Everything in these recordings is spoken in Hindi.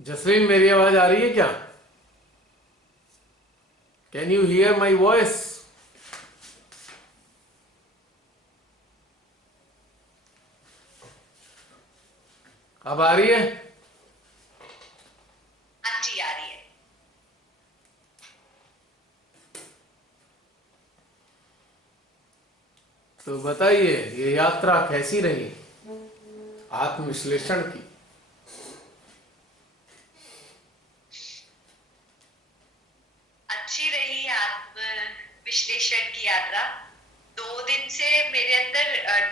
जसलीन, मेरी आवाज आ रही है क्या? Can you here my voice? अब आ रही है? हाँ जी, आ रही है। तो बताइए, ये यात्रा कैसी रही आत्मविश्लेषण की? अच्छी रही आत्म विश्लेषण की यात्रा। 2 दिन से मेरे अंदर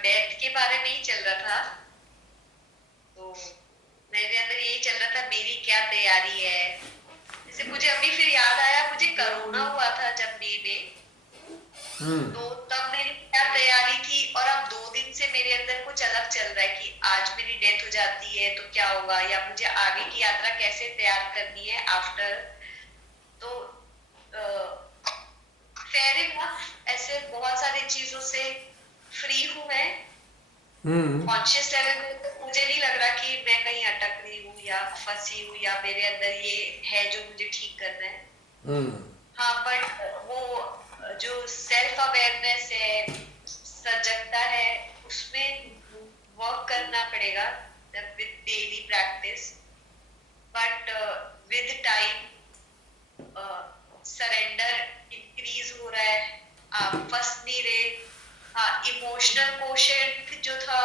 डेथ के बारे में ही चल रहा था। तो मेरे अंदर यही चल रहा था, मेरी क्या तैयारी है। जैसे मुझे अभी फिर याद आया, मुझे कोरोना हुआ था जब मई में। तो तब मेरी क्या तैयारी थी, और अब 2 दिन से मेरे अंदर कुछ अलग चल रहा है कि आज मेरी डेथ हो जाती है तो क्या होगा, या मुझे आगे की यात्रा कैसे तैयार करनी है आफ्टर। तो फेयर इनफ, ऐसे बहुत सारी चीजों से फ्री हूं मैं। हम्म। कॉन्शियस लेवल पे तो मुझे नहीं लग रहा कि मैं कहीं अटक रही हूँ या फंसी हूँ, या मेरे अंदर ये है जो मुझे ठीक करना है। हम्म। हाँ, बट वो जो सेल्फ अवेयरनेस है, सजगता है, उसमें वर्क करना पड़ेगा with daily practice. But with time surrender increase हो रहा है। आप फंस नहीं रहे। हाँ, इमोशनल कोशेंट जो था,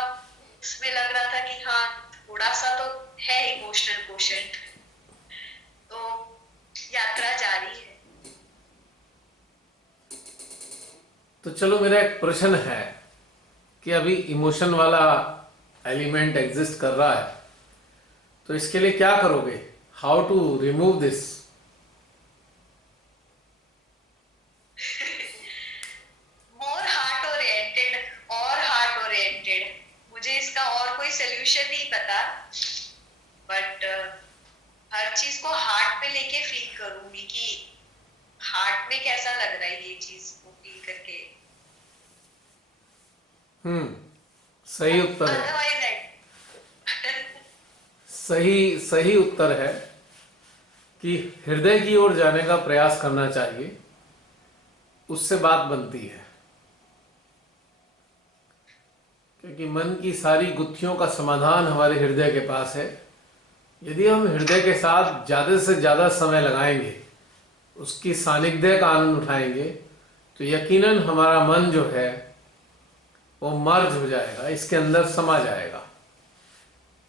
उसमें लग रहा था कि हाँ, थोड़ा सा तो है इमोशनल कोशेंट। तो यात्रा जारी है। तो चलो, मेरा एक प्रश्न है कि अभी इमोशन वाला एलिमेंट एग्जिस्ट कर रहा है, तो इसके लिए क्या करोगे? How to remove this? More heart oriented, और हार्ट ओरिएंटेड। मुझे इसका और कोई सोल्यूशन नहीं पता। बट हर चीज को हार्ट पे लेके फील करूंगी कि हार्ट में कैसा लग रहा है ये चीज को फील करके। सही उत्तर है। अदरवाइज आई सही सही उत्तर है कि हृदय की ओर जाने का प्रयास करना चाहिए, उससे बात बनती है। क्योंकि मन की सारी गुत्थियों का समाधान हमारे हृदय के पास है। यदि हम हृदय के साथ ज़्यादा से ज़्यादा समय लगाएंगे, उसकी सानिध्य का आनंद उठाएंगे, तो यकीनन हमारा मन जो है वो मर्ज हो जाएगा, इसके अंदर समा जाएगा,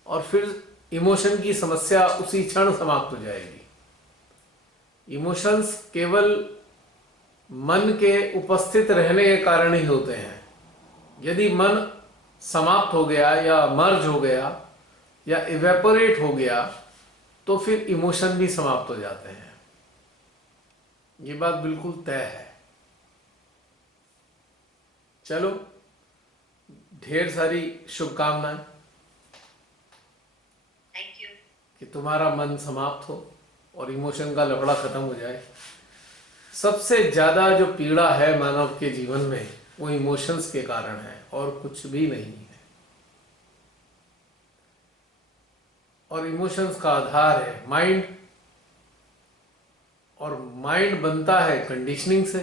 और फिर इमोशन की समस्या उसी क्षण समाप्त हो जाएगी। इमोशंस केवल मन के उपस्थित रहने के कारण ही होते हैं। यदि मन समाप्त हो गया या मर्ज हो गया या इवेपोरेट हो गया, तो फिर इमोशन भी समाप्त हो जाते हैं। ये बात बिल्कुल तय है। चलो, ढेर सारी शुभकामनाएं थैंक यू। कि तुम्हारा मन समाप्त हो और इमोशन का लफड़ा खत्म हो जाए। सबसे ज़्यादा जो पीड़ा है मानव के जीवन में, वो इमोशंस के कारण है और कुछ भी नहीं है। और इमोशंस का आधार है माइंड, और माइंड बनता है कंडीशनिंग से।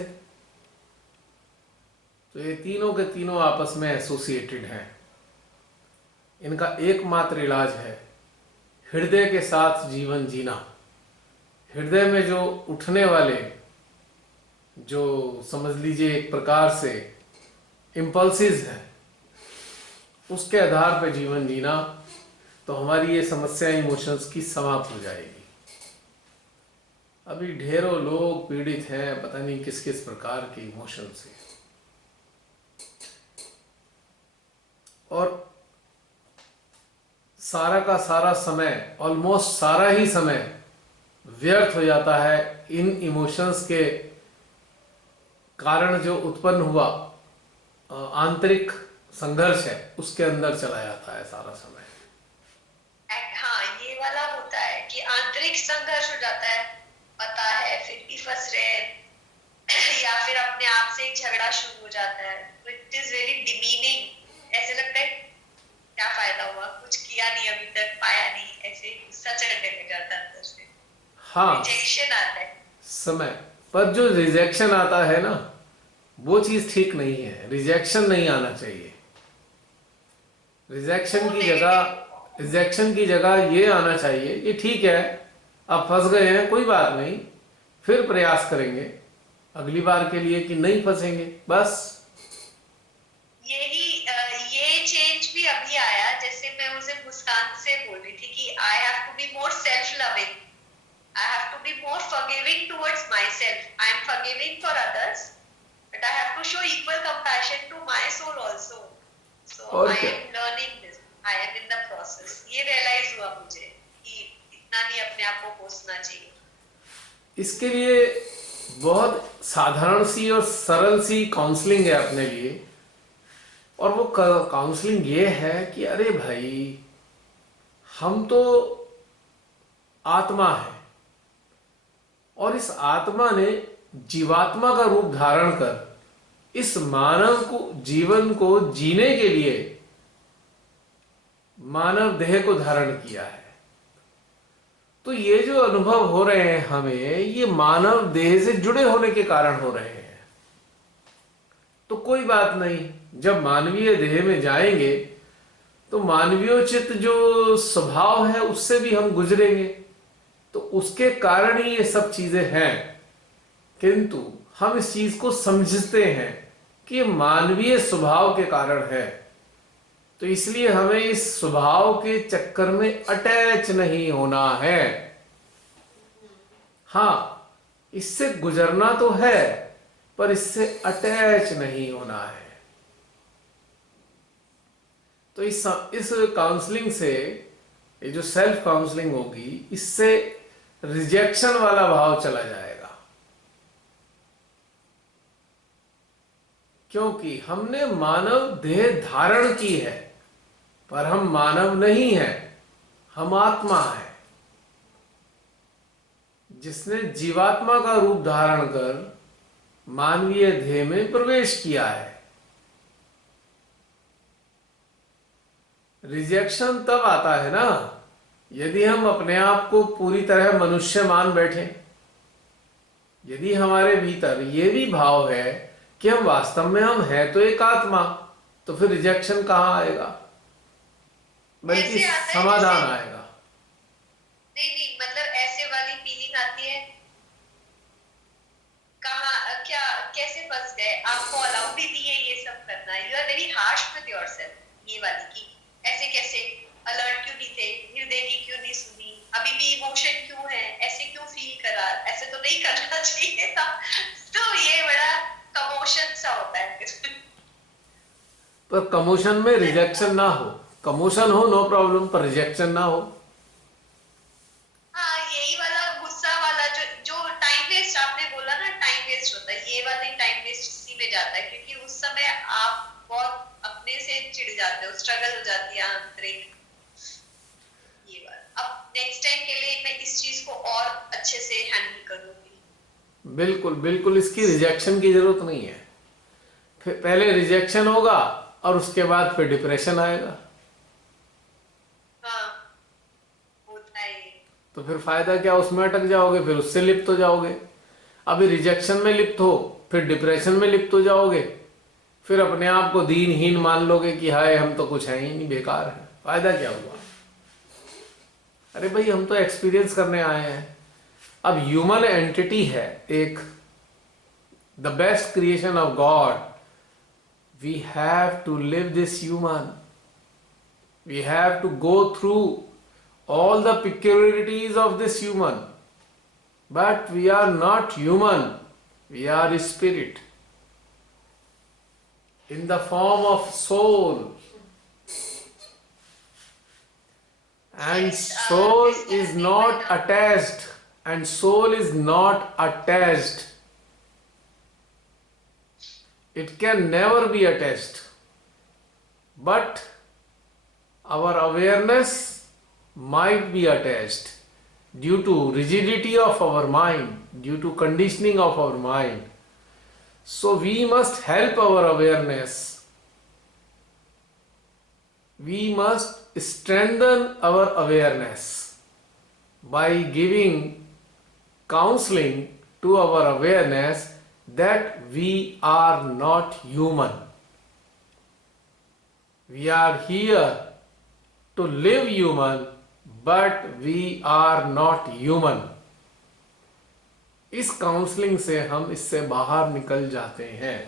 तो ये तीनों के तीनों आपस में एसोसिएटेड हैं। इनका एकमात्र इलाज है हृदय के साथ जीवन जीना। हृदय में जो उठने वाले, जो समझ लीजिए एक प्रकार से इम्पल्सिस हैं, उसके आधार पर जीवन जीना, तो हमारी ये समस्या इमोशंस की समाप्त हो जाएगी। अभी ढेरों लोग पीड़ित हैं पता नहीं किस किस प्रकार के इमोशन से, और सारा का सारा समय, ऑलमोस्ट सारा ही समय व्यर्थ हो जाता है इन इमोशंस के कारण। जो उत्पन्न हुआ आंतरिक संघर्ष है, उसके अंदर चला जाता है सारा समय। हाँ, ये वाला होता है कि आंतरिक संघर्ष हो जाता है। पता है फिर भी फंस रहे हैं या फिर अपने आप से एक झगड़ा शुरू हो जाता है। It is very demeaning. ऐसे लगता है क्या फायदा हुआ, कुछ किया नहीं, अभी तक पाया नहीं, ऐसे गुस्सा चढ़ने लग जाता है अंदर से, हाँ, रिजेक्शन आता है। समय पर जो रिजेक्शन आता है ना, वो चीज ठीक नहीं है। रिजेक्शन नहीं आना चाहिए। वो नेगेटिव। रिजेक्शन की जगह ये आना चाहिए कि ठीक है, अब फंस गए हैं, कोई बात नहीं, फिर प्रयास करेंगे अगली बार के लिए कि नहीं फंसेंगे, बस। ये चेंज भी अभी आया, जैसे मैं उसे मुस्कान से बोल रही थी कि I have to be more self loving, I have to be more forgiving towards myself. I am forgiving for others, but I have to show equal compassion to my soul also. So और आई क्या, am learning this, I am in the process. ये रियलाइज हुआ मुझे कि इतना नहीं अपने आप को कोसना चाहिए। इसके लिए बहुत साधारण सी और सरल सी काउंसलिंग है अपने लिए। और वो काउंसलिंग ये है कि अरे भाई, हम तो आत्मा है, और इस आत्मा ने जीवात्मा का रूप धारण कर इस मानव को जीवन को जीने के लिए मानव देह को धारण किया है। तो ये जो अनुभव हो रहे हैं हमें, ये मानव देह से जुड़े होने के कारण हो रहे हैं। तो कोई बात नहीं, जब मानवीय देह में जाएंगे तो मानवीयोचित जो स्वभाव है उससे भी हम गुजरेंगे, तो उसके कारण ही ये सब चीजें हैं। किंतु हम इस चीज को समझते हैं कि ये मानवीय स्वभाव के कारण है, तो इसलिए हमें इस स्वभाव के चक्कर में अटैच नहीं होना है। हाँ, इससे गुजरना तो है, पर इससे अटैच नहीं होना है। तो इस काउंसलिंग से, ये जो सेल्फ काउंसलिंग होगी, इससे रिजेक्शन वाला भाव चला जाएगा। क्योंकि हमने मानव देह धारण की है, पर हम मानव नहीं हैं, हम आत्मा है जिसने जीवात्मा का रूप धारण कर मानवीय देह में प्रवेश किया है। रिजेक्शन तब आता है ना, यदि हम अपने आप को पूरी तरह मनुष्य मान बैठे। यदि हमारे भीतर ये भी भाव है कि हम वास्तव में हम हैं तो एक आत्मा, तो फिर रिजेक्शन कहाँ आएगा, बल्कि ऐसे आता है समाधान जैसे, आएगा। नहीं मतलब ऐसे वाली फीलिंग आती है, कहाँ क्या कैसे फंस गए, आपको अलाउ भी दिए ये सब करना, you are very harsh with yourself. ये वाली की ऐसे कैसे, अलर्ट क्यों नहीं थे, हृदय की क्यों नहीं सुनी, अभी भी इमोशन क्यों है, ऐसे क्यों फील करा, ऐसे तो नहीं करना चाहिए था। तो ये बड़ा कमोशन सा होता है। पर कमोशन में रिजेक्शन ना हो, कमोशन हो नो प्रॉब्लम, पर रिजेक्शन ना हो। हाँ, यही वाला गुस्सा वाला जो जो टाइम वेस्ट आपने बोला ना, टाइम वेस्ट होता है, ये वाली टाइम वेस्ट इसी में जाता है, क्योंकि उस समय आप बहुत अपने से चिढ़ जाते हो, स्ट्रगल हो जाती है आंतरिक। ये बात अब नेक्स्ट टाइम के लिए मैं इस चीज को और अच्छे से हैंडल करूंगी। बिल्कुल बिल्कुल, इसकी रिजेक्शन की जरूरत नहीं है। फिर पहले रिजेक्शन होगा और उसके बाद फिर डिप्रेशन आएगा, हाँ, होता है ये। तो फिर फायदा क्या, उसमें अटक जाओगे, फिर उससे लिप्त हो जाओगे। अभी रिजेक्शन में लिप्त हो, फिर डिप्रेशन में लिप्त हो जाओगे, फिर अपने आप को दीनहीन मान लोगे कि हाय हम तो कुछ है ही नहीं, बेकार है, फायदा क्या हुआ। अरे भाई, हम तो एक्सपीरियंस करने आए हैं। अब ह्यूमन एंटिटी है एक, the best creation of God. We have to live this human, we have to go through all the peculiarities of this human, but we are not human, we are spirit in the form of soul, and Yes, soul this is can be not my attached, and soul is not attached, it can never be attached, but our awareness might be attached due to rigidity of our mind, due to conditioning of our mind. So we must help our awareness, we must strengthen our awareness by giving counseling to our awareness that we are not human. We are here to live human, but we are not human. इस काउंसलिंग से हम इससे बाहर निकल जाते हैं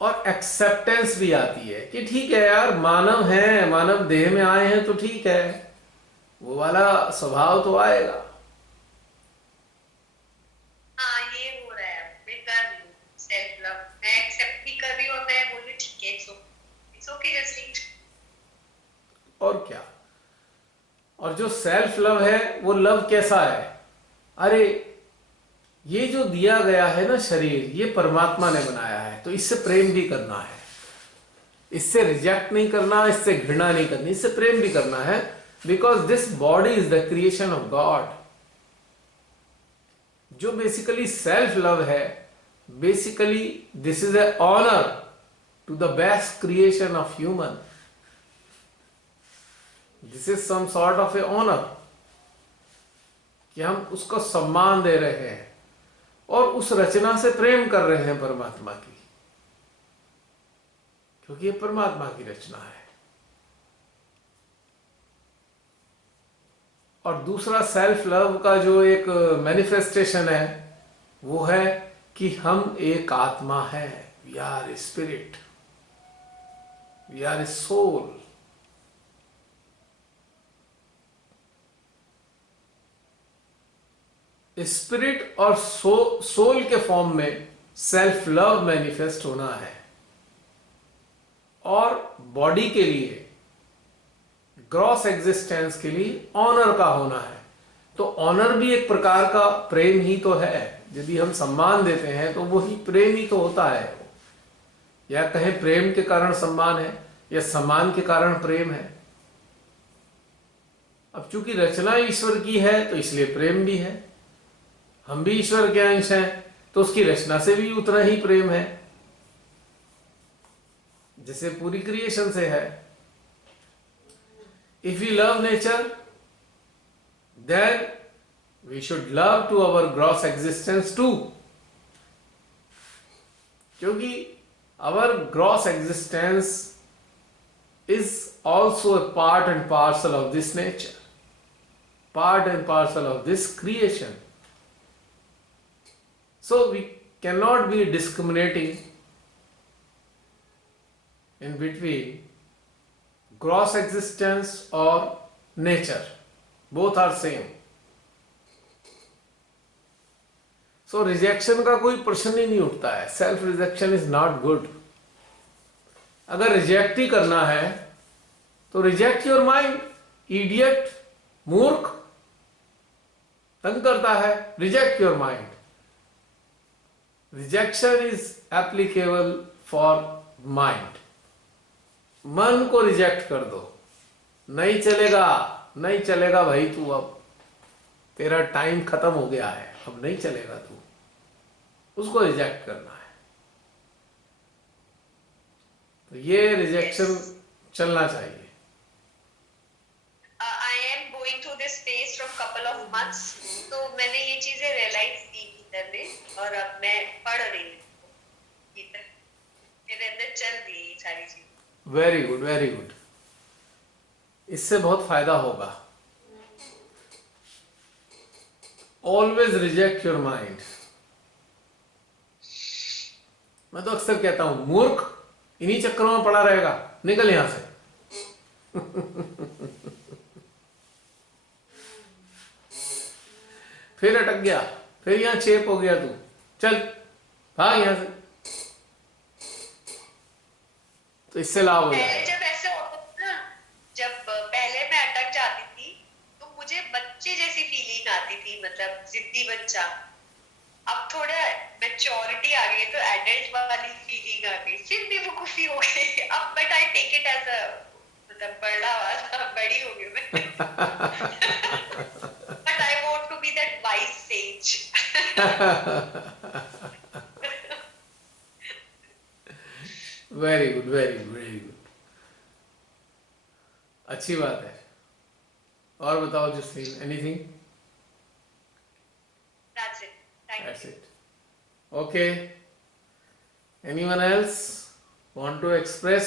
और एक्सेप्टेंस भी आती है कि ठीक है यार, मानव हैं, मानव देह में आए हैं तो ठीक है, वो वाला स्वभाव तो आएगा। हाँ, ये हो रहा है, मैं कर रही हूँ सेल्फ लव, मैं एक्सेप्ट भी कर रही हूँ और मैं बोल रही हूँ ठीक है, इट्स ओके, जस्ट ईट। और क्या। और जो सेल्फ लव है वो लव कैसा है? अरे ये जो दिया गया है ना शरीर, ये परमात्मा ने बनाया है, तो इससे प्रेम भी करना है, इससे रिजेक्ट नहीं करना, इससे घृणा नहीं करनी, इससे प्रेम भी करना है, because this body is the creation of God. जो बेसिकली सेल्फ लव है, basically this is a honour to the best creation of human. This is some sort of a honour कि हम उसको सम्मान दे रहे हैं और उस रचना से प्रेम कर रहे हैं परमात्मा की, क्योंकि ये परमात्मा की रचना है। और दूसरा सेल्फ लव का जो एक मैनिफेस्टेशन है वो है कि हम एक आत्मा है, we are a spirit, we are a soul. Spirit और सोल के फॉर्म में सेल्फ लव मैनिफेस्ट होना है। और बॉडी के लिए, ग्रॉस एग्जिस्टेंस के लिए ऑनर का होना है। तो ऑनर भी एक प्रकार का प्रेम ही तो है। यदि हम सम्मान देते हैं तो वही प्रेम ही तो होता है, या कहें प्रेम के कारण सम्मान है या सम्मान के कारण प्रेम है। अब चूंकि रचना ईश्वर की है तो इसलिए प्रेम भी है, हम भी ईश्वर के अंश हैं तो उसकी रचना से भी उतना ही प्रेम है जैसे पूरी क्रिएशन से है। If we love nature then we should love to our gross existence too, क्योंकि our gross existence is also a part and parcel of this nature, part and parcel of this creation. So we cannot be discriminating in between gross existence or nature. Both are same. So rejection का कोई प्रश्न ही नहीं उठता है। Self rejection is not good. अगर रिजेक्ट ही करना है तो रिजेक्ट योर माइंड, इडियट, मूर्ख, तंग करता है, reject your mind. Rejection is applicable for mind. मन को रिजेक्ट कर दो, नहीं चलेगा, नहीं चलेगा भाई, तू अब तेरा टाइम खत्म हो गया है, अब नहीं चलेगा तू, उसको रिजेक्ट करना है। तो ये रिजेक्शन चलना चाहिए। I am going through this phase from couple of months, तो मैंने ये चीजें रियलाइज की भीतर में, और अब मैं पढ़ रही हूँ, मेरे अंदर चल रही है सारी चीजें। Very good, very good. इससे बहुत फायदा होगा। Always reject your mind. मैं तो अक्सर कहता हूं, मूर्ख इन्हीं चक्करों में पड़ा रहेगा, निकल यहां से। फिर अटक गया, फिर यहां चेप हो गया, तू चल भाग यहां से। तो इससे लाभ हो जाएगा। जब ऐसे होता था ना, जब पहले मैं अटक जाती थी तो मुझे बच्चे जैसी फीलिंग आती थी, मतलब जिद्दी बच्चा। अब थोड़ा मैच्योरिटी आ गई तो एडल्ट वाली फीलिंग आ गई, फिर भी वो खुशी हो गई अब। But I take it as a, मतलब बड़ा वाला, बड़ी हो गई मैं। But I want to be that wise sage. Very good, very good, very good. अच्छी बात है। और बताओ Jasleen, anything? That's it. Thank that's you. It. Okay, anyone else want to express?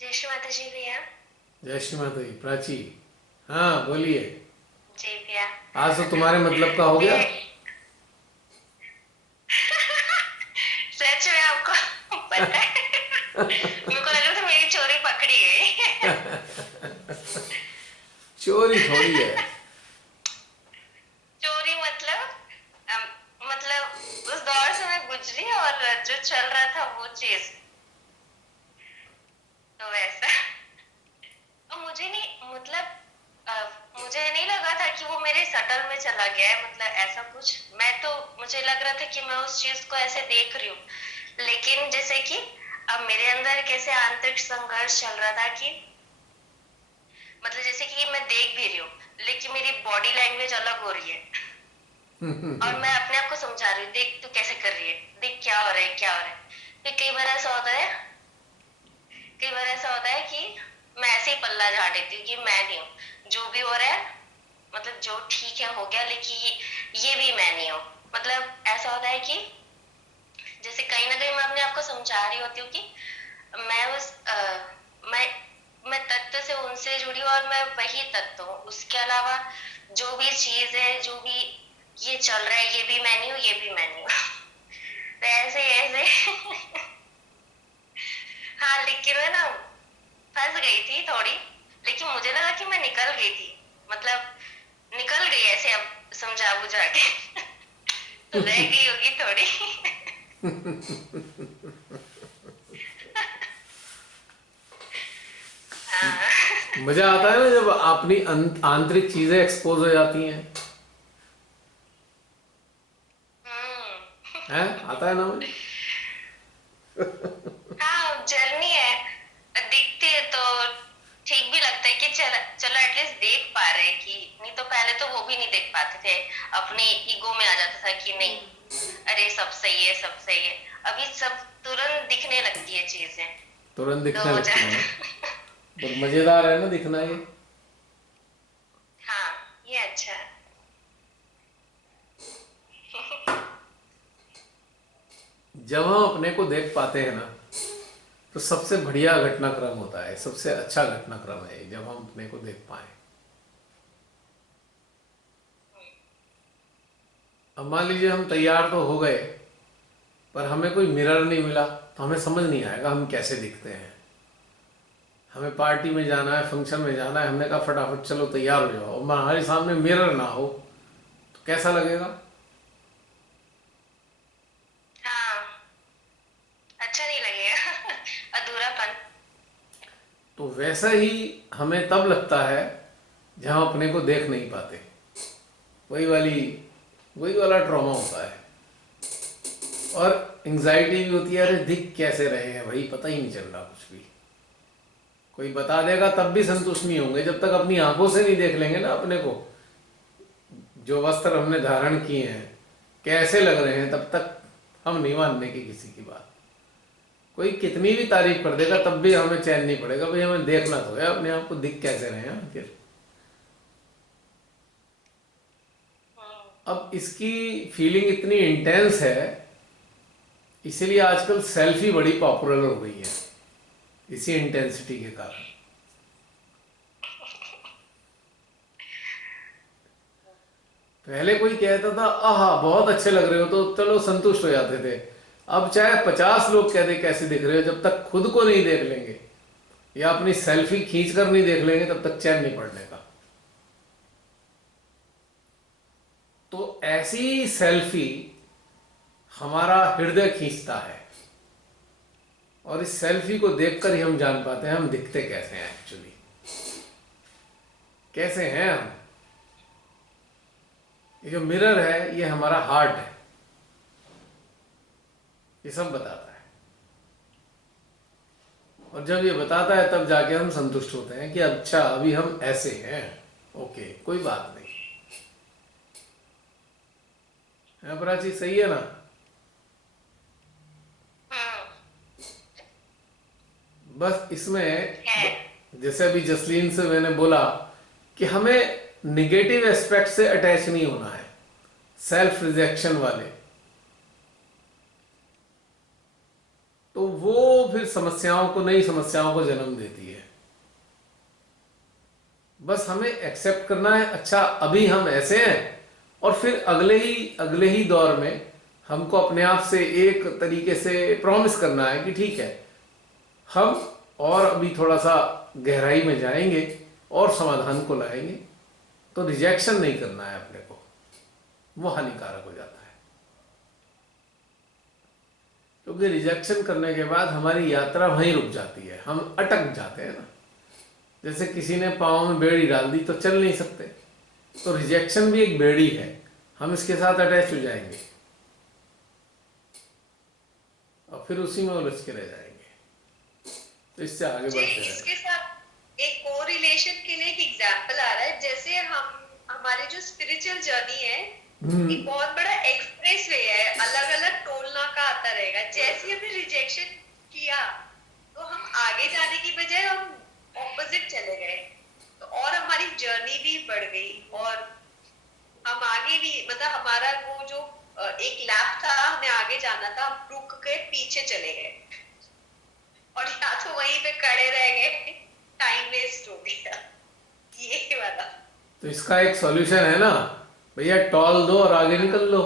जय श्री माता जी भैया। जय श्री माता दी। प्राची, हाँ बोलिए। जी भैया। आज तो तुम्हारे मतलब का हो गया। मैं सच में आपको पता है, मेरे को लगा था मेरी चोरी पकड़ी गई। चोरी थोड़ी है। चोरी मतलब मतलब उस दौर से मैं गुजरी और जो चल रहा था वो चीज, तो वैसा। और मुझे नहीं मतलब मुझे नहीं लगा था कि वो मेरे शटल में चला गया है, मतलब ऐसा कुछ। मैं तो मुझे लग रहा था कि मैं उस चीज को ऐसे देख रही हूँ, लेकिन जैसे कि अब मेरे अंदर कैसे आंतरिक संघर्ष चल रहा था कि मतलब जैसे कि मैं देख भी रही हूँ लेकिन मेरी बॉडी लैंग्वेज अलग हो रही है, और मैं अपने आप को समझा रही हूँ, देख तू कैसे कर रही है, देख क्या हो रहा है क्या हो रहा है। फिर कई बार ऐसा होता है, कई बार ऐसा होता है कि मैं ऐसे ही पल्ला झाड़ देती हूँ कि मैं नहीं हूँ, जो भी हो रहा है मतलब जो ठीक है हो गया, लेकिन ये भी मैं नहीं हूँ। मतलब ऐसा होता है कि जैसे कहीं ना कहीं मैं अपने आप को समझा रही होती हूँ कि मैं उस मैं मैं तत्व से उनसे जुड़ी हूँ और मैं वही तत्व हूँ, उसके अलावा जो भी चीज है, जो भी ये चल रहा है, ये भी मैं नहीं हूँ, ये भी मैं नहीं हूँ। तो ऐसे ऐसे हाँ, लेकिन मैं ना फंस गई थी थोड़ी, लेकिन मुझे लगा कि मैं निकल गई थी, मतलब निकल गई ऐसे अब समझा बुझा के। तो रह गई होगी थोड़ी। हाँ। मजा आता है ना जब अपनी आंतरिक चीजें एक्सपोज हो जाती हैं। हम्म। हैं, आता है ना मजा? हाँ, जर्नी है, दिखती है तो ठीक भी लगता है कि चलो चलो एटलीस्ट देख पा रहे हैं, कि नहीं तो पहले तो वो भी नहीं देख पाते थे, अपने ईगो में आ जाता था कि नहीं अरे सब सही है सब सही है। अभी सब तुरंत दिखने लगती है चीजें, तुरंत तो दिखने हो लगती है ना। जाता। पर मजेदार है ना दिखना ये। हाँ, ये अच्छा है। जब हम अपने को देख पाते हैं ना, तो सबसे बढ़िया घटनाक्रम होता है, सबसे अच्छा घटनाक्रम है ये, जब हम अपने को देख पाए। अब मान लीजिए हम तैयार तो हो गए, पर हमें कोई मिरर नहीं मिला, तो हमें समझ नहीं आएगा हम कैसे दिखते हैं। हमें पार्टी में जाना है, फंक्शन में जाना है, हमने कहा फटाफट चलो तैयार हो जाओ, और हमारे सामने मिरर ना हो तो कैसा लगेगा? हाँ, अच्छा नहीं लगेगा। अधूरापन। तो वैसा ही हमें तब लगता है जब हम अपने को देख नहीं पाते। वही वाली वही वाला ट्रॉमा होता है। और एंग्जाइटी भी होती है, अरे दिख कैसे रहे हैं भाई, पता ही नहीं चल रहा कुछ भी। कोई बता देगा तब भी संतुष्ट नहीं होंगे, जब तक अपनी आंखों से नहीं देख लेंगे ना अपने को, जो वस्त्र हमने धारण किए हैं कैसे लग रहे हैं, तब तक हम नहीं मानने की किसी की बात। कोई कितनी भी तारीफ कर देगा तब भी हमें चैन नहीं पड़ेगा, भाई हमें देखना तो है अपने आप को, दिख कैसे रहे हैं फिर। हम्म। अब इसकी फीलिंग इतनी इंटेंस है, इसीलिए आजकल सेल्फी बड़ी पॉपुलर हो गई है, इसी इंटेंसिटी के कारण। पहले कोई कहता था आहा बहुत अच्छे लग रहे हो, तो चलो संतुष्ट हो जाते थे। अब चाहे 50 लोग कह दे कैसे दिख रहे हो, जब तक खुद को नहीं देख लेंगे या अपनी सेल्फी खींच कर नहीं देख लेंगे, तब तक चैन नहीं पड़ने का। तो ऐसी सेल्फी हमारा हृदय खींचता है, और इस सेल्फी को देखकर ही हम जान पाते हैं हम दिखते कैसे हैं एक्चुअली, कैसे हैं हम। ये जो मिरर है ये हमारा हार्ट है, ये सब बताता है। और जब ये बताता है तब जाके हम संतुष्ट होते हैं कि अच्छा अभी हम ऐसे हैं, ओके कोई बात नहीं है। प्राची सही है ना? हम्म। बस इसमें है। जैसे अभी जसलीन से मैंने बोला कि हमें निगेटिव एस्पेक्ट से अटैच नहीं होना है, सेल्फ रिजेक्शन वाले, तो वो फिर समस्याओं को, नई समस्याओं को जन्म देती है। बस हमें एक्सेप्ट करना है, अच्छा अभी हम ऐसे हैं, और फिर अगले ही दौर में हमको अपने आप से एक तरीके से प्रॉमिस करना है कि ठीक है, हम और अभी थोड़ा सा गहराई में जाएंगे और समाधान को लाएंगे। तो रिजेक्शन नहीं करना है अपने को, वो हानिकारक हो जाता है, क्योंकि रिजेक्शन करने के बाद हमारी यात्रा वहीं रुक जाती है, हम अटक जाते हैं ना। जैसे किसी ने पाँव में बेड़ी डाल दी तो चल नहीं सकते, तो रिजेक्शन भी एक बेड़ी है, हम इसके साथ अटैच हो जाएंगे और फिर उसी में उलझ के रह जाएंगे, तो इससे आगे मुझे बढ़ते इसके रहेंगे। साथ एक को रिलेशन के लिए एक एग्जांपल आ रहा है। जैसे हम हमारी जो स्पिरिचुअल जर्नी है, एक बहुत बड़ा एक्सप्रेस वे है, अलग अलग टोल नाका आता रहेगा। जैसे हमने रिजेक्शन किया तो हम आगे जाने की बजाय हम ऑपोजिट चले गए, तो और हमारी जर्नी भी बढ़ गई, और हम आगे भी, मतलब हमारा वो जो एक लैप था, हमें आगे जाना था, हम रुक के पीछे चले गए, और या तो वहीं पे खड़े रह गए, टाइम वेस्ट हो गया ये वाला। तो इसका एक सॉल्यूशन है ना भैया, टॉल दो और आगे हाँ, निकल लो,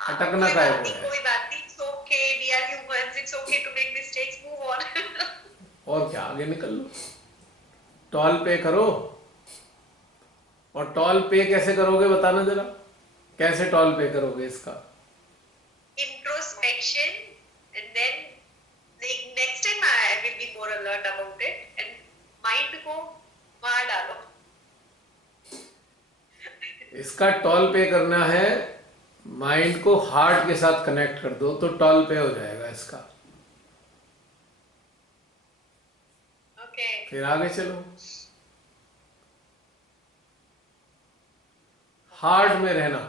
हाँ, अटकना कोई काहे बात को नहीं, है। कोई बात नहीं, it's okay, we are humans, it's okay to make mistakes, move on. और क्या, आगे निकल लो, टॉल पे करो। और टॉल पे कैसे करोगे बताना जरा, कैसे टॉल पे करोगे इसका? Introspection, and then next time I will be more alert about it, and mind को वहां डालो। इसका टॉल पे करना है, माइंड को हार्ट के साथ कनेक्ट कर दो तो टॉल पे हो जाएगा इसका। ओके। फिर आगे चलो, हार्ट में रहना।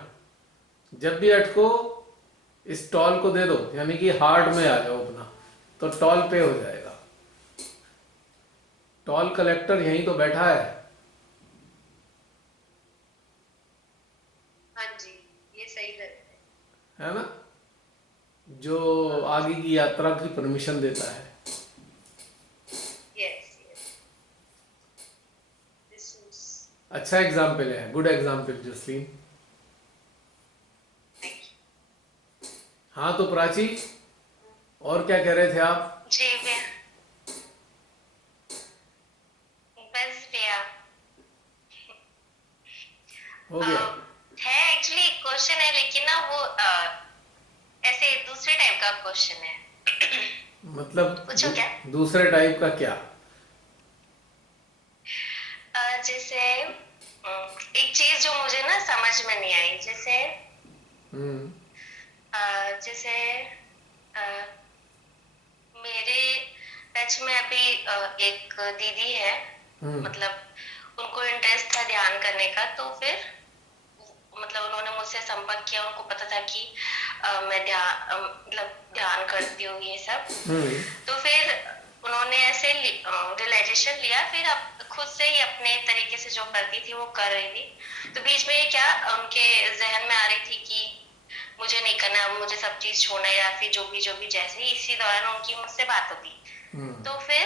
जब भी अटको इस टॉल को दे दो, यानी कि हार्ट में आ जाओ अपना, तो टॉल पे हो जाएगा। टॉल कलेक्टर यहीं तो बैठा हाँ जी, ये सही लगता है ना, जो आगे की यात्रा की परमिशन देता है। है। यस, यस, दिस इज, अच्छा एग्जाम्पल है, good example Jasleen. Thank you हाँ तो प्राची, और क्या कह रहे थे आप? जी। भैया, बस भैया, हो गया? है एक्चुअली क्वेश्चन है, लेकिन ना वो ऐसे दूसरे टाइप का क्वेश्चन है। मतलब पूछो क्या? दूसरे टाइप का क्या? जैसे एक चीज जो मुझे ना समझ में नहीं आई, जैसे हम्म। जैसे अ, मेरे टच में अभी एक दीदी है, मतलब उनको इंटरेस्ट था ध्यान करने का, तो फिर मतलब उन्होंने मुझसे संपर्क किया, उनको पता था कि मैं मतलब ध्यान करती हूँ ये सब। तो फिर उन्होंने ऐसे रियलाइजेशन लिया, फिर अब खुद से ही अपने तरीके से जो करती थी वो कर रही थी। तो बीच में क्या उनके जहन में आ रही थी कि मुझे नहीं करना, मुझे सब चीज छोड़ना है, या फिर जो भी जैसे ही, इसी दौरान उनकी मुझसे बात होती। तो फिर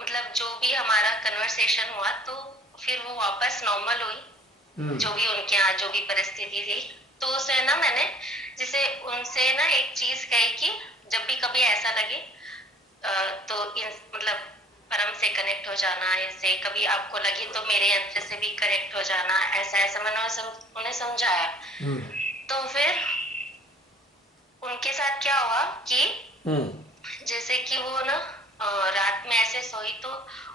मतलब जो भी हमारा कन्वर्सेशन हुआ, तो फिर वो वापस नॉर्मल हुई, जो भी उनके यहाँ जो भी परिस्थिति थी। तो उससे ना मैंने जैसे उनसे ना एक चीज कही कि जब भी कभी ऐसा लगे तो मतलब परम से कनेक्ट हो जाना, ऐसे कभी आपको लगे तो मेरे यंत्र से भी कनेक्ट हो जाना, ऐसा ऐसा मैंने उन्हें समझाया। तो फिर उनके साथ क्या हुआ कि जैसे कि वो ना रात में ऐसे सोई, तो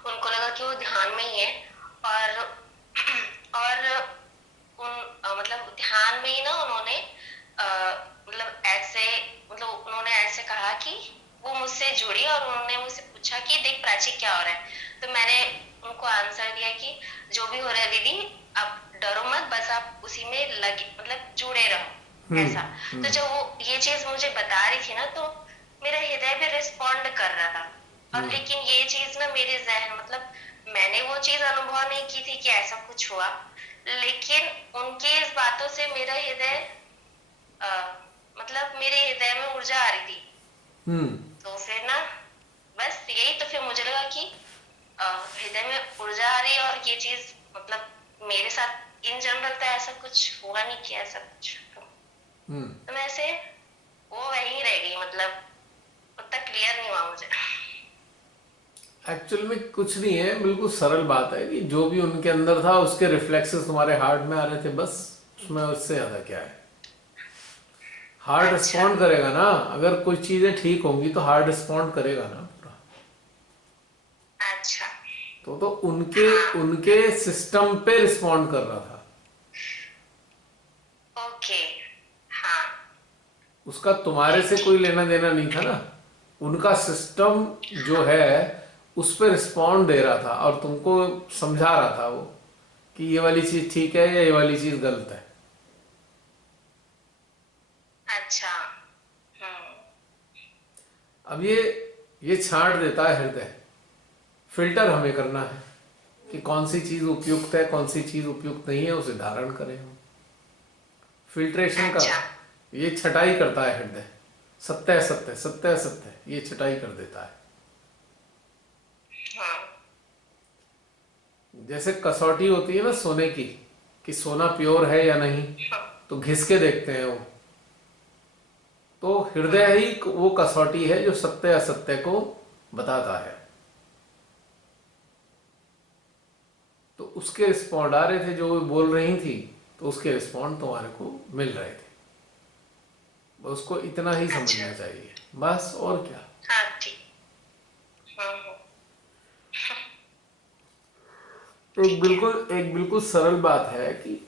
उनको लगा कि वो ध्यान में ही है, और मतलब ध्यान में ही ना उन्होंने उन्होंने ऐसे कहा कि वो मुझसे जुड़ी, और उन्होंने मुझसे पूछा कि देख प्राची क्या हो रहा है। तो मैंने उनको आंसर दिया कि जो भी हो रहा है दीदी, आप डरो मत, बस आप उसी में लगे, मतलब जुड़े रहो, ऐसा। तो जब वो ये चीज मुझे बता रही थी ना, तो मेरा हृदय भी रिस्पॉन्ड कर रहा था। और लेकिन ये चीज ना मेरे जहन मतलब मैंने वो चीज अनुभव नहीं की थी कि ऐसा कुछ हुआ, लेकिन उनके इस बातों से मेरा हृदय अ, मतलब मेरे हृदय में ऊर्जा आ रही थी। हम्म। तो फिर ना बस यही, तो फिर मुझे लगा कि हृदय में ऊर्जा आ रही है और ये चीज मतलब मेरे साथ इन जनरल तो ऐसा कुछ हुआ नहीं कि ऐसा कुछ हम्म। तो मैं ऐसे वो वहीं रह गई, मतलब उतना क्लियर नहीं हुआ मुझे। एक्चुअल में कुछ नहीं है, बिल्कुल सरल बात है कि जो भी उनके अंदर था उसके रिफ्लेक्सेस तुम्हारे हार्ट में आ रहे थे, बस। उसमें उससे ज्यादा क्या है। हार्ट अच्छा। रिस्पॉन्ड करेगा ना, अगर कोई चीजें ठीक होंगी तो हार्ट रिस्पॉन्ड करेगा ना पूरा। अच्छा। तो उनके हाँ। उनके सिस्टम पे रिस्पॉन्ड कर रहा था। ओके। हाँ। उसका तुम्हारे से कोई ठीक। लेना देना नहीं था ना। उनका सिस्टम जो है उस पर रिस्पॉन्ड दे रहा था और तुमको समझा रहा था वो कि ये वाली चीज ठीक है या ये वाली चीज गलत है। अच्छा। हम्म। अब ये छांट देता है हृदय। फिल्टर हमें करना है कि कौन सी चीज उपयुक्त है, कौन सी चीज उपयुक्त नहीं है, उसे धारण करें हम। फिल्ट्रेशन का अच्छा। ये छटाई करता है हृदय। सत्य है, सत्य सत्य है, सत्य है, ये छटाई कर देता है। हाँ। जैसे कसौटी होती है ना सोने की, कि सोना प्योर है या नहीं, हाँ। तो घिस के देखते हैं वो। तो हृदय हाँ। ही वो कसौटी है जो सत्य असत्य को बताता है। तो उसके रिस्पॉन्ड आ रहे थे जो वो बोल रही थी, तो उसके रिस्पॉन्ड तुम्हारे को मिल रहे थे। बस उसको इतना ही अच्छा। समझना चाहिए, बस, और क्या। हाँ ठीक। हाँ हाँ। ठीक है। एक बिल्कुल सरल बात है कि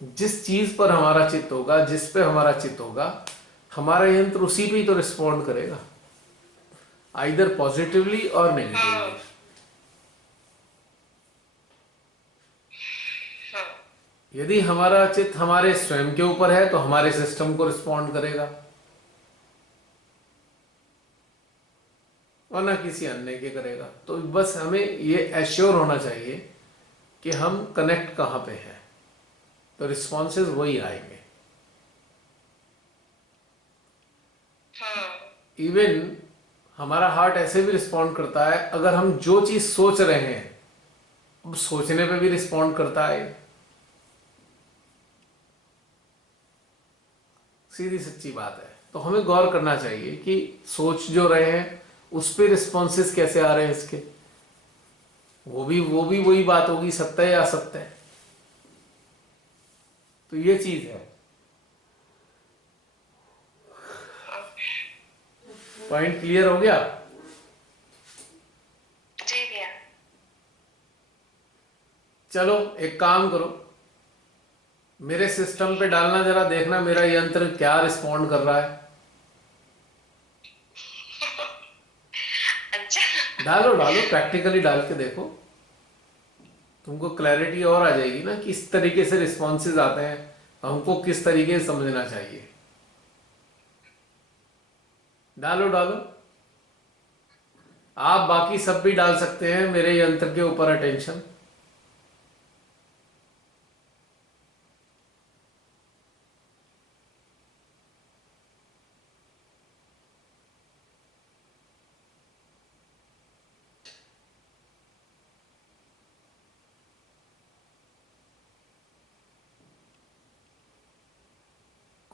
जिस चीज पर हमारा चित्त होगा, जिस पे हमारा चित्त होगा, हमारा यंत्र उसी पे ही तो रिस्पॉन्ड करेगा, आइदर पॉजिटिवली और हाँ। नेगेटिवली। हाँ। यदि हमारा चित्त हमारे स्वयं के ऊपर है तो हमारे सिस्टम को रिस्पॉन्ड करेगा, और ना किसी अन्य के करेगा। तो बस हमें ये एश्योर होना चाहिए कि हम कनेक्ट कहाँ पे हैं, तो रिस्पॉन्सेज वही आएंगे। हाँ। इवन हमारा हार्ट ऐसे भी रिस्पॉन्ड करता है, अगर हम जो चीज सोच रहे हैं, अब सोचने पे भी रिस्पॉन्ड करता है। सीधी सच्ची बात है। तो हमें गौर करना चाहिए कि सोच जो रहे हैं उस पे रिस्पॉन्सेज कैसे आ रहे हैं इसके। वो भी वही बात होगी, सत्य है या असत्य है। तो ये चीज है। पॉइंट क्लियर हो गया। जी भैया। चलो एक काम करो, मेरे सिस्टम पे डालना, जरा देखना मेरा यंत्र क्या रिस्पॉन्ड कर रहा है। अच्छा। डालो डालो, प्रैक्टिकली डाल के देखो, तुमको क्लैरिटी और आ जाएगी ना कि इस तरीके से रिस्पॉन्सेज आते हैं, तो हमको किस तरीके से समझना चाहिए। डालो डालो। आप बाकी सब भी डाल सकते हैं मेरे यंत्र के ऊपर अटेंशन।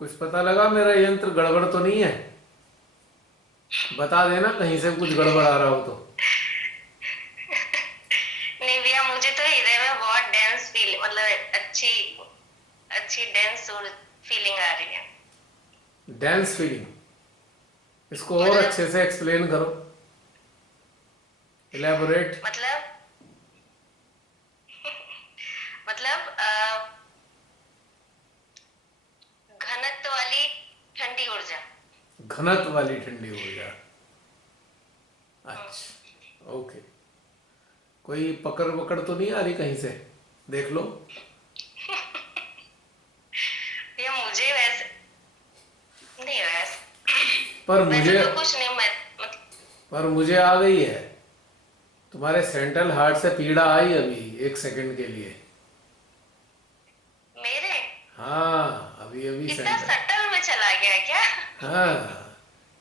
कुछ पता लगा मेरा यंत्र गड़बड़ तो नहीं है? बता देना कहीं से कुछ गड़बड़ आ रहा हो तो। नहीं भैया, मुझे तो हृदय में बहुत डेंस फील मतलब अच्छी अच्छी डेंस फीलिंग आ रही है। डेंस फीलिंग, इसको और मतलब अच्छे से एक्सप्लेन करो, इलेबोरेट। मतलब मतलब घनत्व वाली ठंडी ऊर्जा। घनत्व वाली ठंडी ऊर्जा। अच्छा, ओके। कोई पकड़ वकड़ तो नहीं आ रही कहीं से? देख लो। ये मुझे वैसे नहीं, वैसे पर वैसे मुझे तो कुछ नहीं, मैं पर मुझे आ गई है। तुम्हारे सेंट्रल हार्ट से पीड़ा आई अभी 1 सेकंड के लिए। मेरे हाँ, अभी अभी इतना सेंट्रल। सटल में चला गया क्या? हाँ,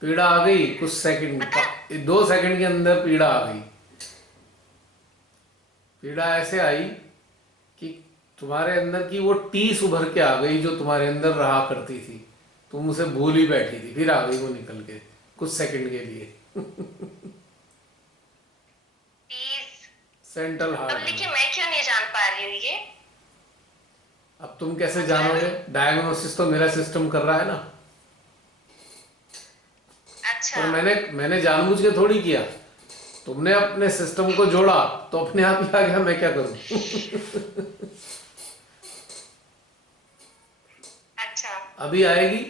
पीड़ा आ गई कुछ सेकंड, पता 2 सेकंड के अंदर पीड़ा आ गई। पीड़ा ऐसे आई कि तुम्हारे अंदर की वो टीस उभर के आ गई जो तुम्हारे अंदर रहा करती थी। तुम उसे भूल ही बैठी थी, फिर आ गई वो निकल के कुछ सेकंड के लिए प्लीज। सेंट्रल अब हार्ट लेकिन में। मैं क्यों नहीं जान पा रही हूँ ये? अब तुम कैसे मतलब जानोगे? डायग्नोसिस तो मेरा सिस्टम कर रहा है ना। अच्छा। पर मैंने जानबूझ के थोड़ी किया। तुमने अपने सिस्टम को जोड़ा तो अपने आप ही आ गया, मैं क्या करूं? अच्छा। अभी आएगी।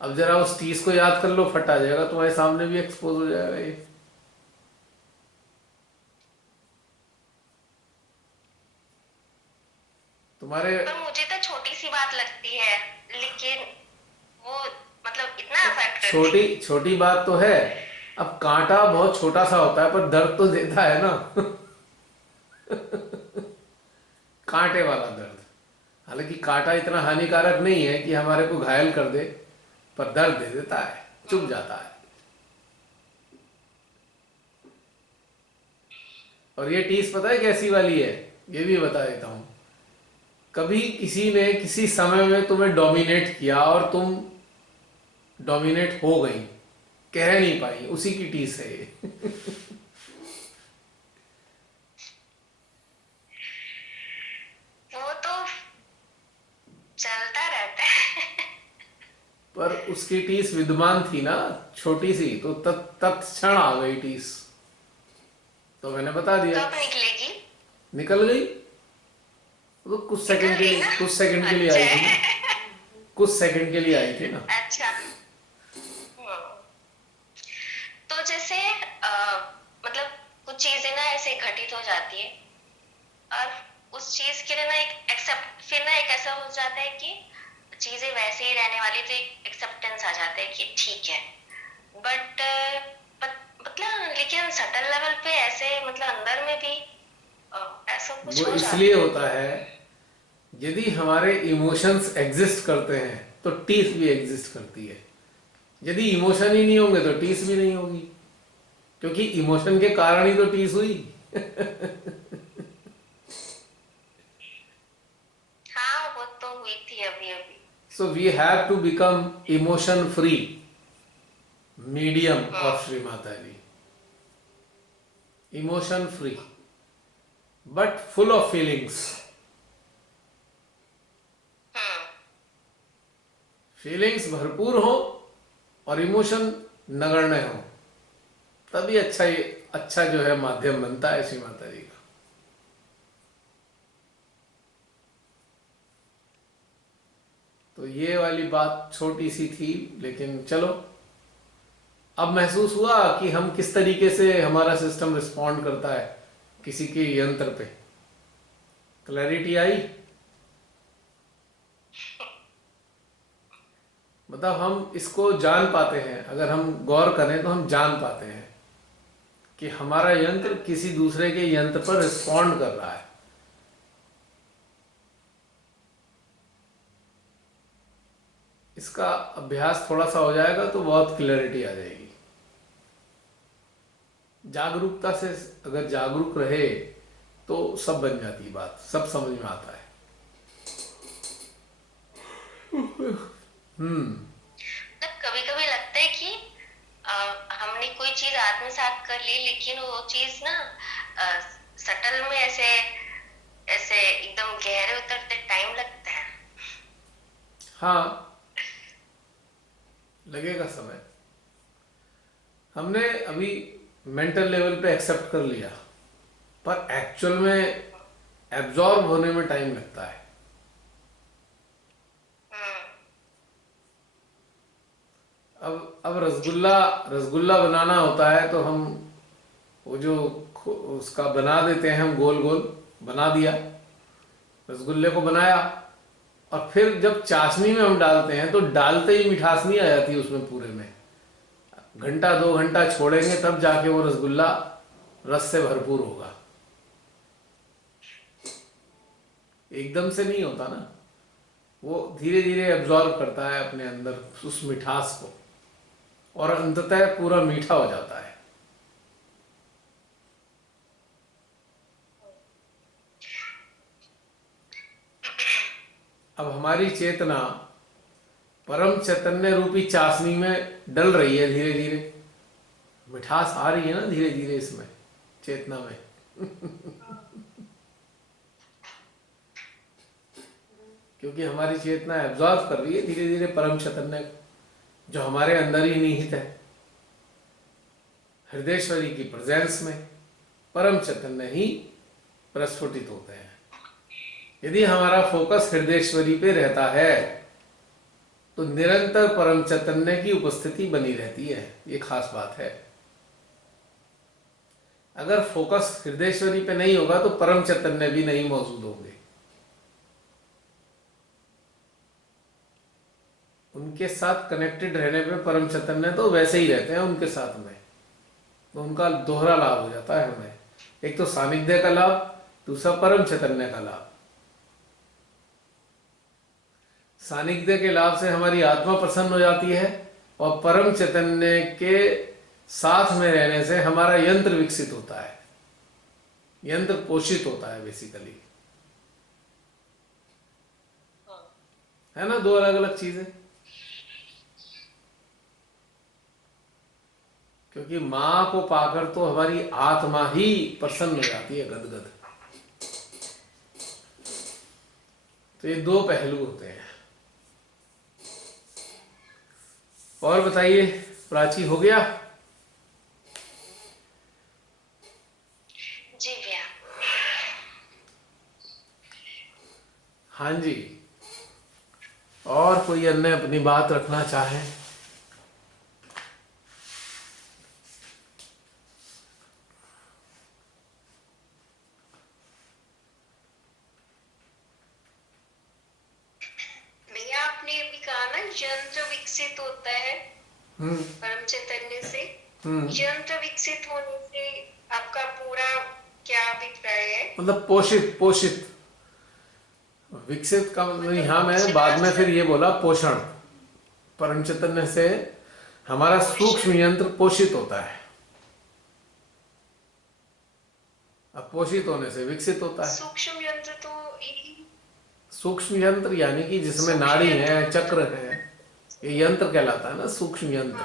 अब जरा उस टीस को याद कर लो, फट आ जाएगा तुम्हारे सामने भी, एक्सपोज हो जाएगा ये। तुम्हारे पर मुझे तो छोटी सी बात लगती है, लेकिन वो मतलब इतना अफेक्ट करती छोटी छोटी बात तो है। अब कांटा बहुत छोटा सा होता है पर दर्द तो देता है ना। कांटे वाला दर्द। हालांकि कांटा इतना हानिकारक नहीं है कि हमारे को घायल कर दे, पर दर्द दे देता है, चुभ जाता है। और ये टीस पता है कैसी वाली है? ये भी बता देता हूं। कभी किसी ने किसी समय में तुम्हें डोमिनेट किया और तुम डोमिनेट हो गई, कह नहीं पाई, उसी की टीस है ये। वो तो चलता रहता है। पर उसकी टीस विद्यमान थी ना, छोटी सी, तो तत्क्षण आ गई टीस, तो मैंने बता दिया। कब निकलेगी? निकल गई। वो तो कुछ निकल सेकंड के गई लिए, ना? कुछ सेकंड के लिए अच्छा आई थी ना। है। कुछ सेकंड के लिए आई थी ना। अच्छा। तो जैसे मतलब कुछ चीजें ना ऐसे घटित हो जाती है, और उस चीज के लिए ना एक एक्सेप्ट, फिर ना एक ऐसा हो जाता है कि चीजें वैसे ही रहने वाली, तो एक एक्सेप्टेंस आ जाता है कि ठीक है। बट मतलब लेकिन सटल लेवल पे ऐसे मतलब अंदर में भी ऐसा वो कुछ हो जाता इसलिए होता है, यदि हमारे इमोशंस एग्जिस्ट करते हैं तो टीस भी एग्जिस्ट करती है। यदि इमोशन ही नहीं होंगे तो टीस भी नहीं होगी, क्योंकि इमोशन के कारण ही तो टीस हुई। हाँ, वो तो हुई थी अभी अभी। So we have to become emotion free medium हाँ। ऑफ Shri Mata ji. Emotion free but full of feelings. Feelings भरपूर हो और इमोशन नगण्य हो, तभी अच्छा जो है माध्यम बनता है श्री माता जी का। तो ये वाली बात छोटी सी थी, लेकिन चलो, अब महसूस हुआ कि हम किस तरीके से हमारा सिस्टम रिस्पॉन्ड करता है किसी के यंत्र पे। क्लैरिटी आई? मतलब हम इसको जान पाते हैं, अगर हम गौर करें तो हम जान पाते हैं कि हमारा यंत्र किसी दूसरे के यंत्र पर रिस्पॉन्ड कर रहा है। इसका अभ्यास थोड़ा सा हो जाएगा तो बहुत क्लैरिटी आ जाएगी। जागरूकता से अगर जागरूक रहे तो सब बन जाती बात, सब समझ में आता है। कभी कभी लगता है कि हमने कोई चीज आत्मसात कर ली, लेकिन वो चीज ना सटल में ऐसे ऐसे एकदम गहरे उतरते टाइम लगता है। हाँ, लगेगा समय। हमने अभी मेंटल लेवल पे एक्सेप्ट कर लिया, पर एक्चुअल में एब्जॉर्ब होने में टाइम लगता है। अब रसगुल्ला बनाना होता है तो हम वो जो उसका बना देते हैं, हम गोल गोल बना दिया, रसगुल्ले को बनाया, और फिर जब चाशनी में हम डालते हैं तो डालते ही मिठास नहीं आ जाती उसमें पूरे में। घंटा 2 घंटा छोड़ेंगे तब जाके वो रसगुल्ला रस से भरपूर होगा। एकदम से नहीं होता ना, वो धीरे धीरे एब्जॉर्ब करता है अपने अंदर उस मिठास को, और अंततः पूरा मीठा हो जाता है। अब हमारी चेतना परम चैतन्य रूपी चाशनी में डल रही है, धीरे धीरे मिठास आ रही है ना, धीरे धीरे इसमें चेतना में। क्योंकि हमारी चेतना एब्जॉर्ब कर रही है धीरे धीरे परम चैतन्य जो हमारे अंदर ही निहित है। हृदयेश्वरी की प्रेजेंस में परम चैतन्य ही प्रस्फुटित होते हैं। यदि हमारा फोकस हृदयेश्वरी पे रहता है तो निरंतर परम चैतन्य की उपस्थिति बनी रहती है, ये खास बात है। अगर फोकस हृदयेश्वरी पे नहीं होगा तो परम चैतन्य भी नहीं मौजूद होंगे। उनके साथ कनेक्टेड रहने पे परम चैतन्य तो वैसे ही रहते हैं उनके साथ में, तो उनका दोहरा लाभ हो जाता है हमें। एक तो सानिध्य का लाभ, दूसरा परम चैतन्य का लाभ। सानिध्य के लाभ से हमारी आत्मा प्रसन्न हो जाती है, और परम चैतन्य के साथ में रहने से हमारा यंत्र विकसित होता है, यंत्र पोषित होता है बेसिकली, है ना। दो अलग अलग चीजें। क्योंकि मां को पाकर तो हमारी आत्मा ही प्रसन्न हो जाती है, गदगद। तो ये दो पहलू होते हैं। और बताइए प्राची, हो गया? जी भैया। हाँ जी। और कोई अन्य अपनी बात रखना चाहे? भैया आपने अभी कहा ना यंत्र विकसित होता है परम चैतन्य से, यंत्र विकसित होने से आपका पूरा क्या अभिप्राय है? मतलब पोषित, पोषित। विकसित का मतलब यहाँ मैं बाद में फिर ये बोला पोषण। परम चैतन्य से हमारा सूक्ष्म यंत्र पोषित होता है, अब पोषित होने से विकसित होता है। सूक्ष्म यंत्र तो सूक्ष्म यंत्र यानी कि जिसमें नाड़ी है, चक्र है, ये यंत्र कहलाता है ना, सूक्ष्म यंत्र।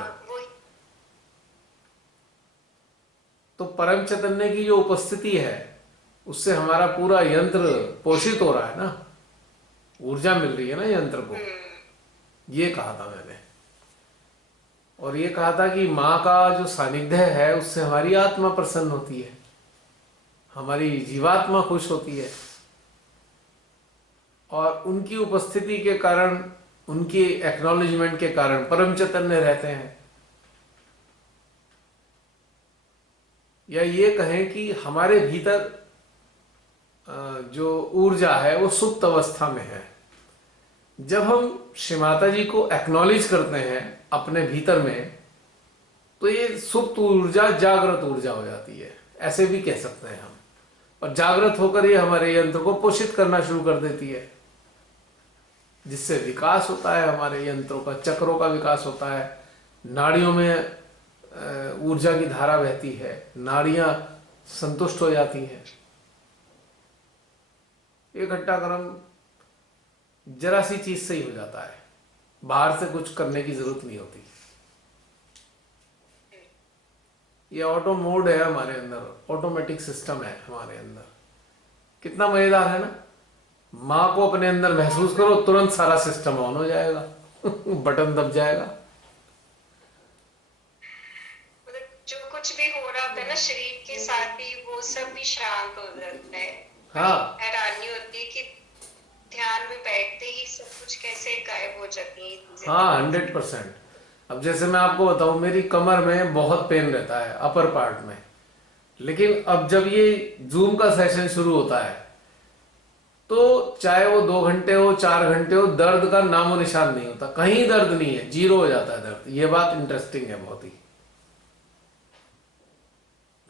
तो परम चैतन्य की जो उपस्थिति है उससे हमारा पूरा यंत्र पोषित हो रहा है ना, ऊर्जा मिल रही है ना यंत्र को, ये कहा था मैंने। और ये कहा था कि माँ का जो सानिध्य है उससे हमारी आत्मा प्रसन्न होती है, हमारी जीवात्मा खुश होती है, और उनकी उपस्थिति के कारण, उनकी एक्नॉलेजमेंट के कारण परम चैतन्य रहते हैं। या ये कहें कि हमारे भीतर जो ऊर्जा है वो सुप्त अवस्था में है। जब हम श्री माता जी को एक्नॉलेज करते हैं अपने भीतर में, तो ये सुप्त ऊर्जा जागृत ऊर्जा हो जाती है, ऐसे भी कह सकते हैं हम। और जागृत होकर ये हमारे यंत्र को पोषित करना शुरू कर देती है, जिससे विकास होता है हमारे यंत्रों का, चक्रों का विकास होता है, नाड़ियों में ऊर्जा की धारा बहती है, नाड़ियां संतुष्ट हो जाती हैं। ये घटनाक्रम जरा सी चीज से ही हो जाता है, बाहर से कुछ करने की जरूरत नहीं होती। ये ऑटो मोड है हमारे अंदर, ऑटोमेटिक सिस्टम है हमारे अंदर। कितना मजेदार है ना। माँ को अपने अंदर महसूस करो, तुरंत सारा सिस्टम ऑन हो जाएगा बटन दब जाएगा। जो कुछ भी हो रहा होता है ना शरीर के साथ ही, वो सब भी शांत हो जाता है। हाँ, हैरानी होती है कि ध्यान में बैठते ही सब कुछ कैसे गायब हो जाती है। हाँ, 100%। अब जैसे मैं आपको बताऊं, मेरी कमर में बहुत पेन रहता है अपर पार्ट में, लेकिन अब जब ये जूम का सेशन शुरू होता है तो चाहे वो 2 घंटे हो, 4 घंटे हो, दर्द का नामो निशान नहीं होता, कहीं दर्द नहीं है, जीरो हो जाता है दर्द। ये बात इंटरेस्टिंग है बहुत ही।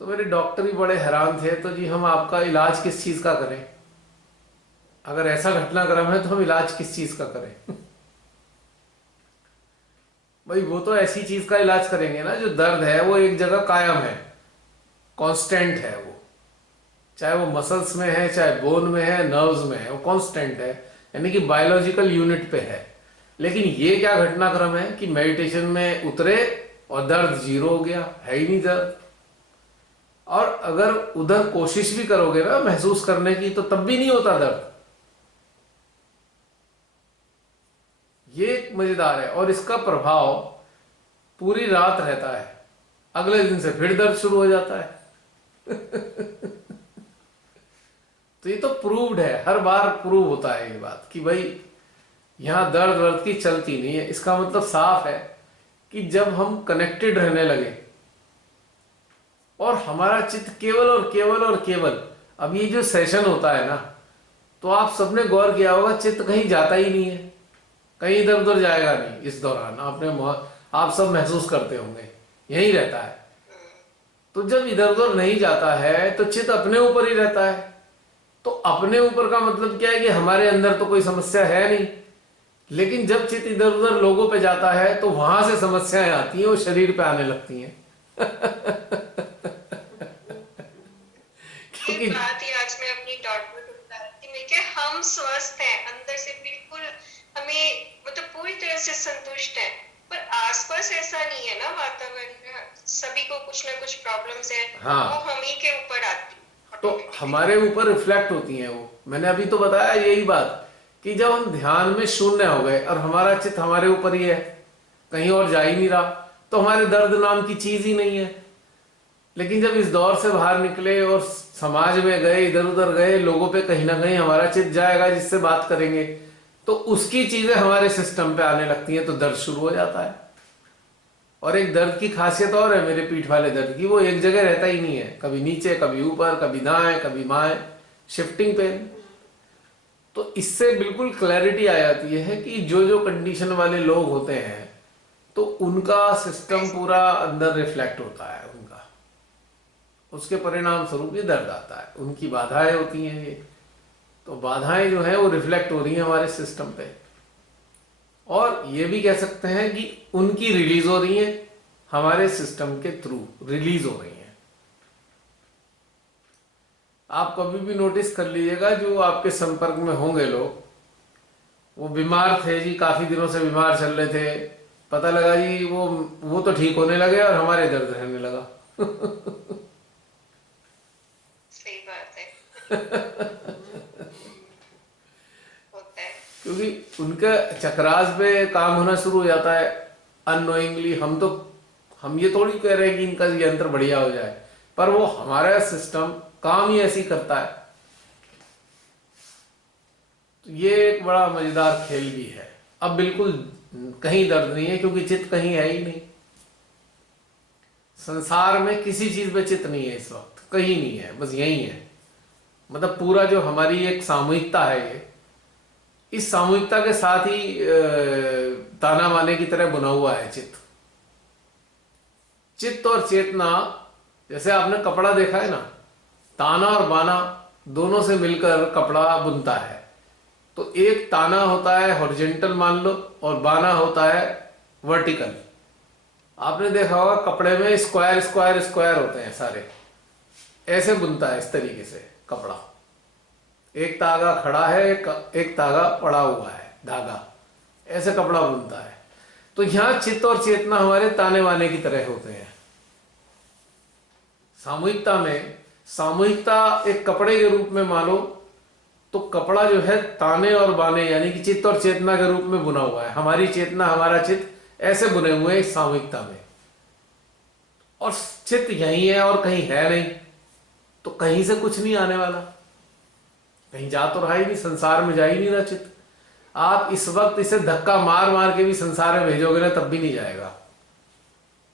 तो मेरे डॉक्टर भी बड़े हैरान थे, तो जी हम आपका इलाज किस चीज का करें, अगर ऐसा घटनाक्रम है तो हम इलाज किस चीज का करें। भाई वो तो ऐसी चीज का इलाज करेंगे ना जो दर्द है वो एक जगह कायम है, कांस्टेंट है, वो चाहे वो मसल्स में है, चाहे बोन में है, नर्व्स में है, वो कांस्टेंट है, यानी कि बायोलॉजिकल यूनिट पे है। लेकिन ये क्या घटनाक्रम है कि मेडिटेशन में उतरे और दर्द जीरो हो गया, है ही नहीं दर्द। और अगर उधर कोशिश भी करोगे ना महसूस करने की तो तब भी नहीं होता दर्द। ये एक मजेदार है, और इसका प्रभाव पूरी रात रहता है, अगले दिन से फिर दर्द शुरू हो जाता है। तो ये तो प्रूव्ड है, हर बार प्रूव होता है ये बात कि भाई यहां दर्द वर्द की चलती नहीं है। इसका मतलब साफ है कि जब हम कनेक्टेड रहने लगे और हमारा चित्त केवल और केवल और केवल, अब ये जो सेशन होता है ना, तो आप सबने गौर किया होगा चित्त कहीं जाता ही नहीं है, कहीं इधर उधर जाएगा नहीं। इस दौरान आप सब महसूस करते होंगे यही रहता है। तो जब इधर उधर नहीं जाता है तो चित्त अपने ऊपर ही रहता है। तो अपने ऊपर का मतलब क्या है कि हमारे अंदर तो कोई समस्या है नहीं, लेकिन जब चित्त इधर उधर लोगों पे जाता है तो वहां से समस्याएं आती हैं, वो शरीर पे आने लगती हैं। ये क्योंकि बात ही आज मैं अपनी डॉटर को बता रही थी, मैं क्या हम स्वस्थ हैं अंदर से बिल्कुल, हमें मतलब पूरी तरह से संतुष्ट है, पर आसपास ऐसा नहीं है ना वातावरण में, सभी को कुछ ना कुछ प्रॉब्लम्स है। हाँ, वो हम ही के ऊपर आती तो automatically। हमारे ऊपर रिफ्लेक्ट होती हैं वो। मैंने अभी तो बताया यही बात कि जब हम ध्यान में शून्य हो गए और हमारा चित्त हमारे ऊपर ही है, कहीं और जा ही नहीं रहा, तो हमारे दर्द नाम की चीज ही नहीं है। लेकिन जब इस दौर से बाहर निकले और समाज में गए, इधर उधर गए, लोगों पे कहीं ना कहीं हमारा चित्त जाएगा, जिससे बात करेंगे तो उसकी चीजें हमारे सिस्टम पे आने लगती हैं, तो दर्द शुरू हो जाता है। और एक दर्द की खासियत और है मेरे पीठ वाले दर्द की, वो एक जगह रहता ही नहीं है, कभी नीचे, कभी ऊपर, कभी दाएं, कभी बाएं, शिफ्टिंग पेन। तो इससे बिल्कुल क्लैरिटी आ जाती है कि जो जो कंडीशन वाले लोग होते हैं तो उनका सिस्टम पूरा अंदर रिफ्लेक्ट होता है उनका, उसके परिणाम स्वरूप ये दर्द आता है। उनकी बाधाएं होती हैं ये, तो बाधाएं जो है वो रिफ्लेक्ट हो रही हैं हमारे सिस्टम पे, और ये भी कह सकते हैं कि उनकी रिलीज हो रही है हमारे सिस्टम के थ्रू, रिलीज हो रही है। आप कभी भी नोटिस कर लीजिएगा, जो आपके संपर्क में होंगे लोग, वो बीमार थे जी, काफी दिनों से बीमार चल रहे थे, पता लगा जी वो तो ठीक होने लगे और हमारे दर्द रहने लगा। सही बात है। होता है। क्योंकि उनके चक्रास पे काम होना शुरू हो जाता है अननोइंगली। हम ये थोड़ी कह रहे हैं कि इनका यंत्र बढ़िया हो जाए, पर वो हमारा सिस्टम काम ही ऐसी करता है। तो ये एक बड़ा मजेदार खेल भी है। अब बिल्कुल कहीं दर्द नहीं है, क्योंकि चित्त कहीं है ही नहीं। संसार में किसी चीज पे चित्त नहीं है इस वक्त, कहीं नहीं है, बस यही है। मतलब पूरा जो हमारी एक सामूहिकता है, ये इस सामूहिकता के साथ ही ताना बाने की तरह बुना हुआ है चित्त। चित्त और चेतना, जैसे आपने कपड़ा देखा है ना, ताना और बाना दोनों से मिलकर कपड़ा बुनता है। तो एक ताना होता है हॉरिजॉन्टल मान लो, और बाना होता है वर्टिकल। आपने देखा होगा कपड़े में स्क्वायर स्क्वायर स्क्वायर होते हैं सारे, ऐसे बुनता है इस तरीके से कपड़ा। एक धागा खड़ा है, एक धागा पड़ा हुआ है, धागा, ऐसे कपड़ा बुनता है। तो यहां चित्त और चेतना हमारे ताने बाने की तरह होते हैं। सामूहिकता में, सामूहिकता एक कपड़े के रूप में मानो, तो कपड़ा जो है ताने और बाने यानी कि चित्त और चेतना के रूप में बुना हुआ है। हमारी चेतना, हमारा चित्त ऐसे बुने हुए हैं इस सामूहिकता में, और चित्त यही है और कहीं है नहीं, तो कहीं से कुछ नहीं आने वाला, कहीं जा तो रहा ही नहीं, संसार में जा ही नहीं रहा चित्त। आप इस वक्त इसे धक्का मार मार के भी संसार में भेजोगे ना, तब भी नहीं जाएगा।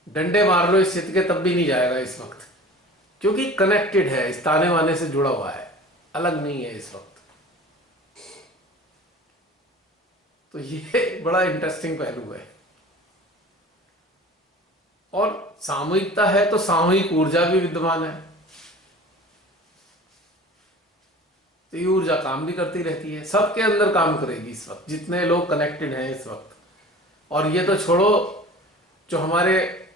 डंडे मार लो इस चित्त के, तब भी नहीं जाएगा इस वक्त, क्योंकि कनेक्टेड है, इस ताने वाने से जुड़ा हुआ है, अलग नहीं है इस वक्त। तो ये बड़ा इंटरेस्टिंग पहलू है। और सामूहिकता है तो सामूहिक ऊर्जा भी विद्यमान है, तो ये ऊर्जा काम भी करती रहती है, सबके अंदर काम करेगी इस वक्त जितने लोग कनेक्टेड हैं इस वक्त। और ये तो छोड़ो, जो हमारे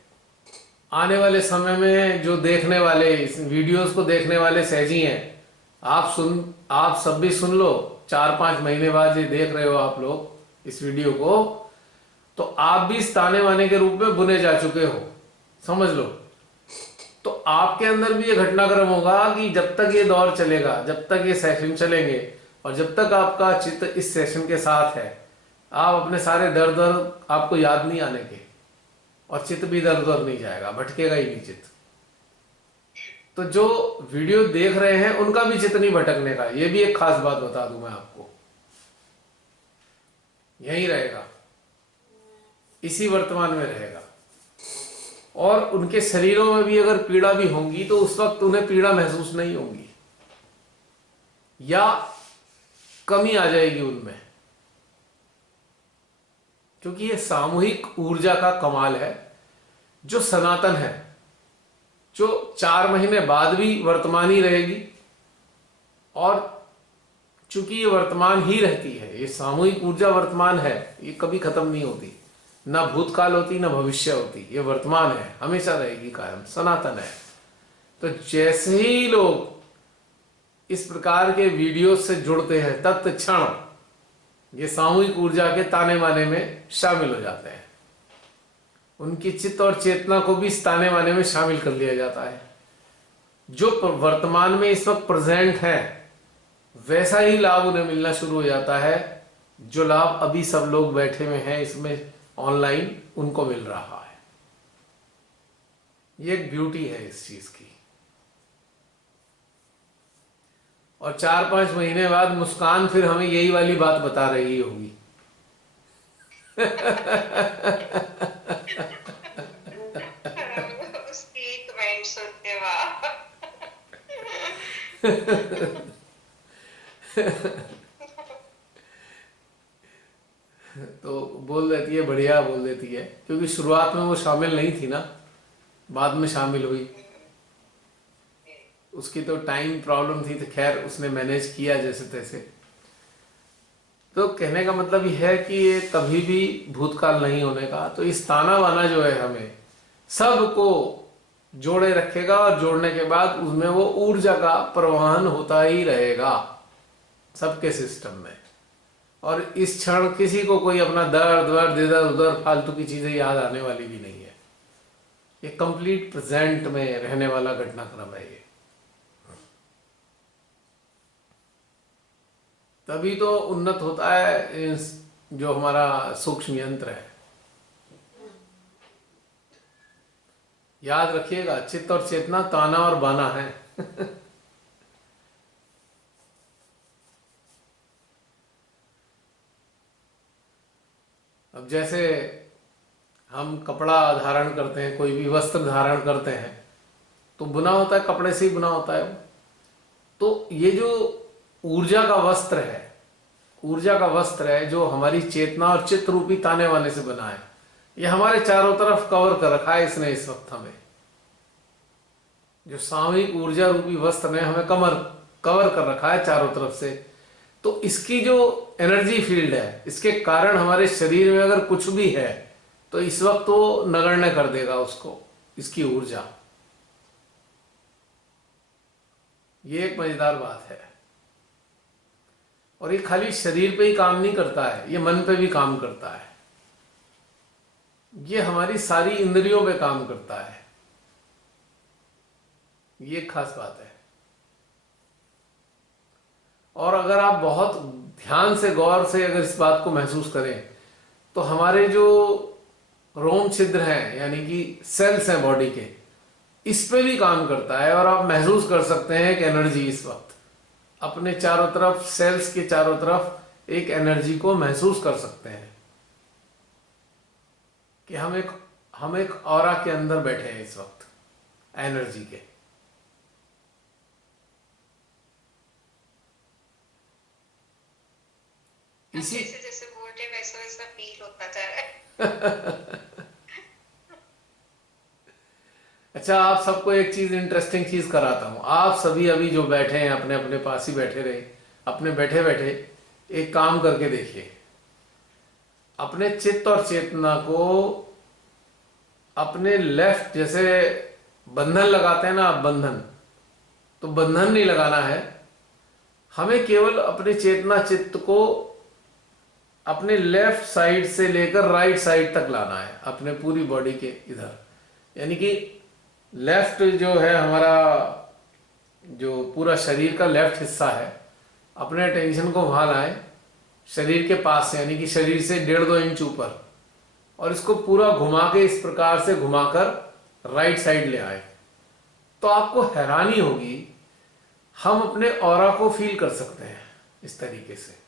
आने वाले समय में जो देखने वाले, इस वीडियोस को देखने वाले सहजी हैं, आप सब भी सुन लो, 4-5 महीने बाद ये देख रहे हो आप लोग इस वीडियो को, तो आप भी इस ताने बाने के रूप में बुने जा चुके हो, समझ लो। तो आपके अंदर भी ये घटनाक्रम होगा कि जब तक ये दौर चलेगा, जब तक ये सेशन चलेंगे और जब तक आपका चित्त इस सेशन के साथ है, आप अपने सारे दर्द आपको याद नहीं आने के, और चित्त भी दर दर नहीं जाएगा, भटकेगा ही नहीं चित्त। तो जो वीडियो देख रहे हैं उनका भी चित्त नहीं भटकने का, ये भी एक खास बात बता दूं मैं आपको, यही रहेगा, इसी वर्तमान में रहेगा। और उनके शरीरों में भी अगर पीड़ा भी होंगी तो उस वक्त उन्हें पीड़ा महसूस नहीं होगी, या कमी आ जाएगी उनमें, क्योंकि ये सामूहिक ऊर्जा का कमाल है जो सनातन है, जो 4 महीने बाद भी वर्तमान ही रहेगी। और चूंकि ये वर्तमान ही रहती है, ये सामूहिक ऊर्जा वर्तमान है, ये कभी खत्म नहीं होती, ना भूतकाल होती ना भविष्य होती, ये वर्तमान है, हमेशा रहेगी, कायम सनातन है। तो जैसे ही लोग इस प्रकार के वीडियो से जुड़ते हैं, तत्क्षण ये सामूहिक ऊर्जा के ताने बाने में शामिल हो जाते हैं, उनकी चित्त और चेतना को भी इस ताने बाने में शामिल कर लिया जाता है। जो वर्तमान में इस वक्त प्रेजेंट है वैसा ही लाभ उन्हें मिलना शुरू हो जाता है, जो लाभ अभी सब लोग बैठे हुए हैं इसमें ऑनलाइन, उनको मिल रहा है। ये एक ब्यूटी है इस चीज की। और 4-5 महीने बाद मुस्कान फिर हमें यही वाली बात बता रही होगी। उसकी कमेंट सुनते वाह। तो बोल देती है, बढ़िया बोल देती है, क्योंकि शुरुआत में वो शामिल नहीं थी ना, बाद में शामिल हुई, उसकी तो टाइम प्रॉब्लम थी, तो खैर उसने मैनेज किया जैसे तैसे। तो कहने का मतलब यह है कि ये कभी भी भूतकाल नहीं होने का। तो इस ताना बाना जो है हमें सबको जोड़े रखेगा, और जोड़ने के बाद उसमें वो ऊर्जा का प्रवाहन होता ही रहेगा सबके सिस्टम में। और इस क्षण किसी को कोई अपना दर्द वर्द इधर उधर फालतू की चीजें याद आने वाली भी नहीं है। ये कंप्लीट प्रेजेंट में रहने वाला घटनाक्रम है ये। तभी तो उन्नत होता है जो हमारा सूक्ष्म यंत्र है। याद रखिएगा, चित्त और चेतना ताना और बाना है। अब जैसे हम कपड़ा धारण करते हैं, कोई भी वस्त्र धारण करते हैं, तो बुना होता है, कपड़े से ही बुना होता है। तो ये जो ऊर्जा का वस्त्र है, ऊर्जा का वस्त्र है जो हमारी चेतना और चित्त रूपी ताने वाने से बना है, ये हमारे चारों तरफ कवर कर रखा है इसने इस वक्त हमें। जो सामूहिक ऊर्जा रूपी वस्त्र ने हमें कवर कर रखा है चारों तरफ से। तो इसकी जो एनर्जी फील्ड है, इसके कारण हमारे शरीर में अगर कुछ भी है तो इस वक्त वो नगण्य कर देगा उसको, इसकी ऊर्जा। ये एक मजेदार बात है। और ये खाली शरीर पे ही काम नहीं करता है, ये मन पे भी काम करता है, ये हमारी सारी इंद्रियों पे काम करता है। ये एक खास बात है। और अगर आप बहुत ध्यान से गौर से अगर इस बात को महसूस करें तो हमारे जो रोम छिद्र हैं, यानी कि सेल्स हैं बॉडी के, इस पे भी काम करता है। और आप महसूस कर सकते हैं एक एनर्जी इस वक्त अपने चारों तरफ, सेल्स के चारों तरफ एक एनर्जी को महसूस कर सकते हैं कि हम एक ऑरा के अंदर बैठे हैं इस वक्त, एनर्जी के। जैसे जैसे बोल रहे वैसा वैसा फील होता जा रहा है। अच्छा, आप सबको एक चीज, इंटरेस्टिंग चीज कराता हूं। आप सभी अभी जो बैठे हैं अपने अपने पास ही बैठे रहे, अपने बैठे बैठे एक काम करके देखिए। अपने चित्त और चेतना को अपने लेफ्ट, जैसे बंधन लगाते हैं ना आप, बंधन, तो बंधन नहीं लगाना है हमें, केवल अपने चेतना चित्त को अपने लेफ्ट साइड से लेकर राइट साइड तक लाना है, अपने पूरी बॉडी के इधर। यानी कि लेफ्ट जो है हमारा, जो पूरा शरीर का लेफ्ट हिस्सा है, अपने अटेंशन को वहां लाएं, शरीर के पास से, यानी कि शरीर से 1.5-2 इंच ऊपर, और इसको पूरा घुमा के इस प्रकार से घुमाकर राइट साइड ले आए। तो आपको हैरानी होगी, हम अपने ऑरा को फील कर सकते हैं इस तरीके से,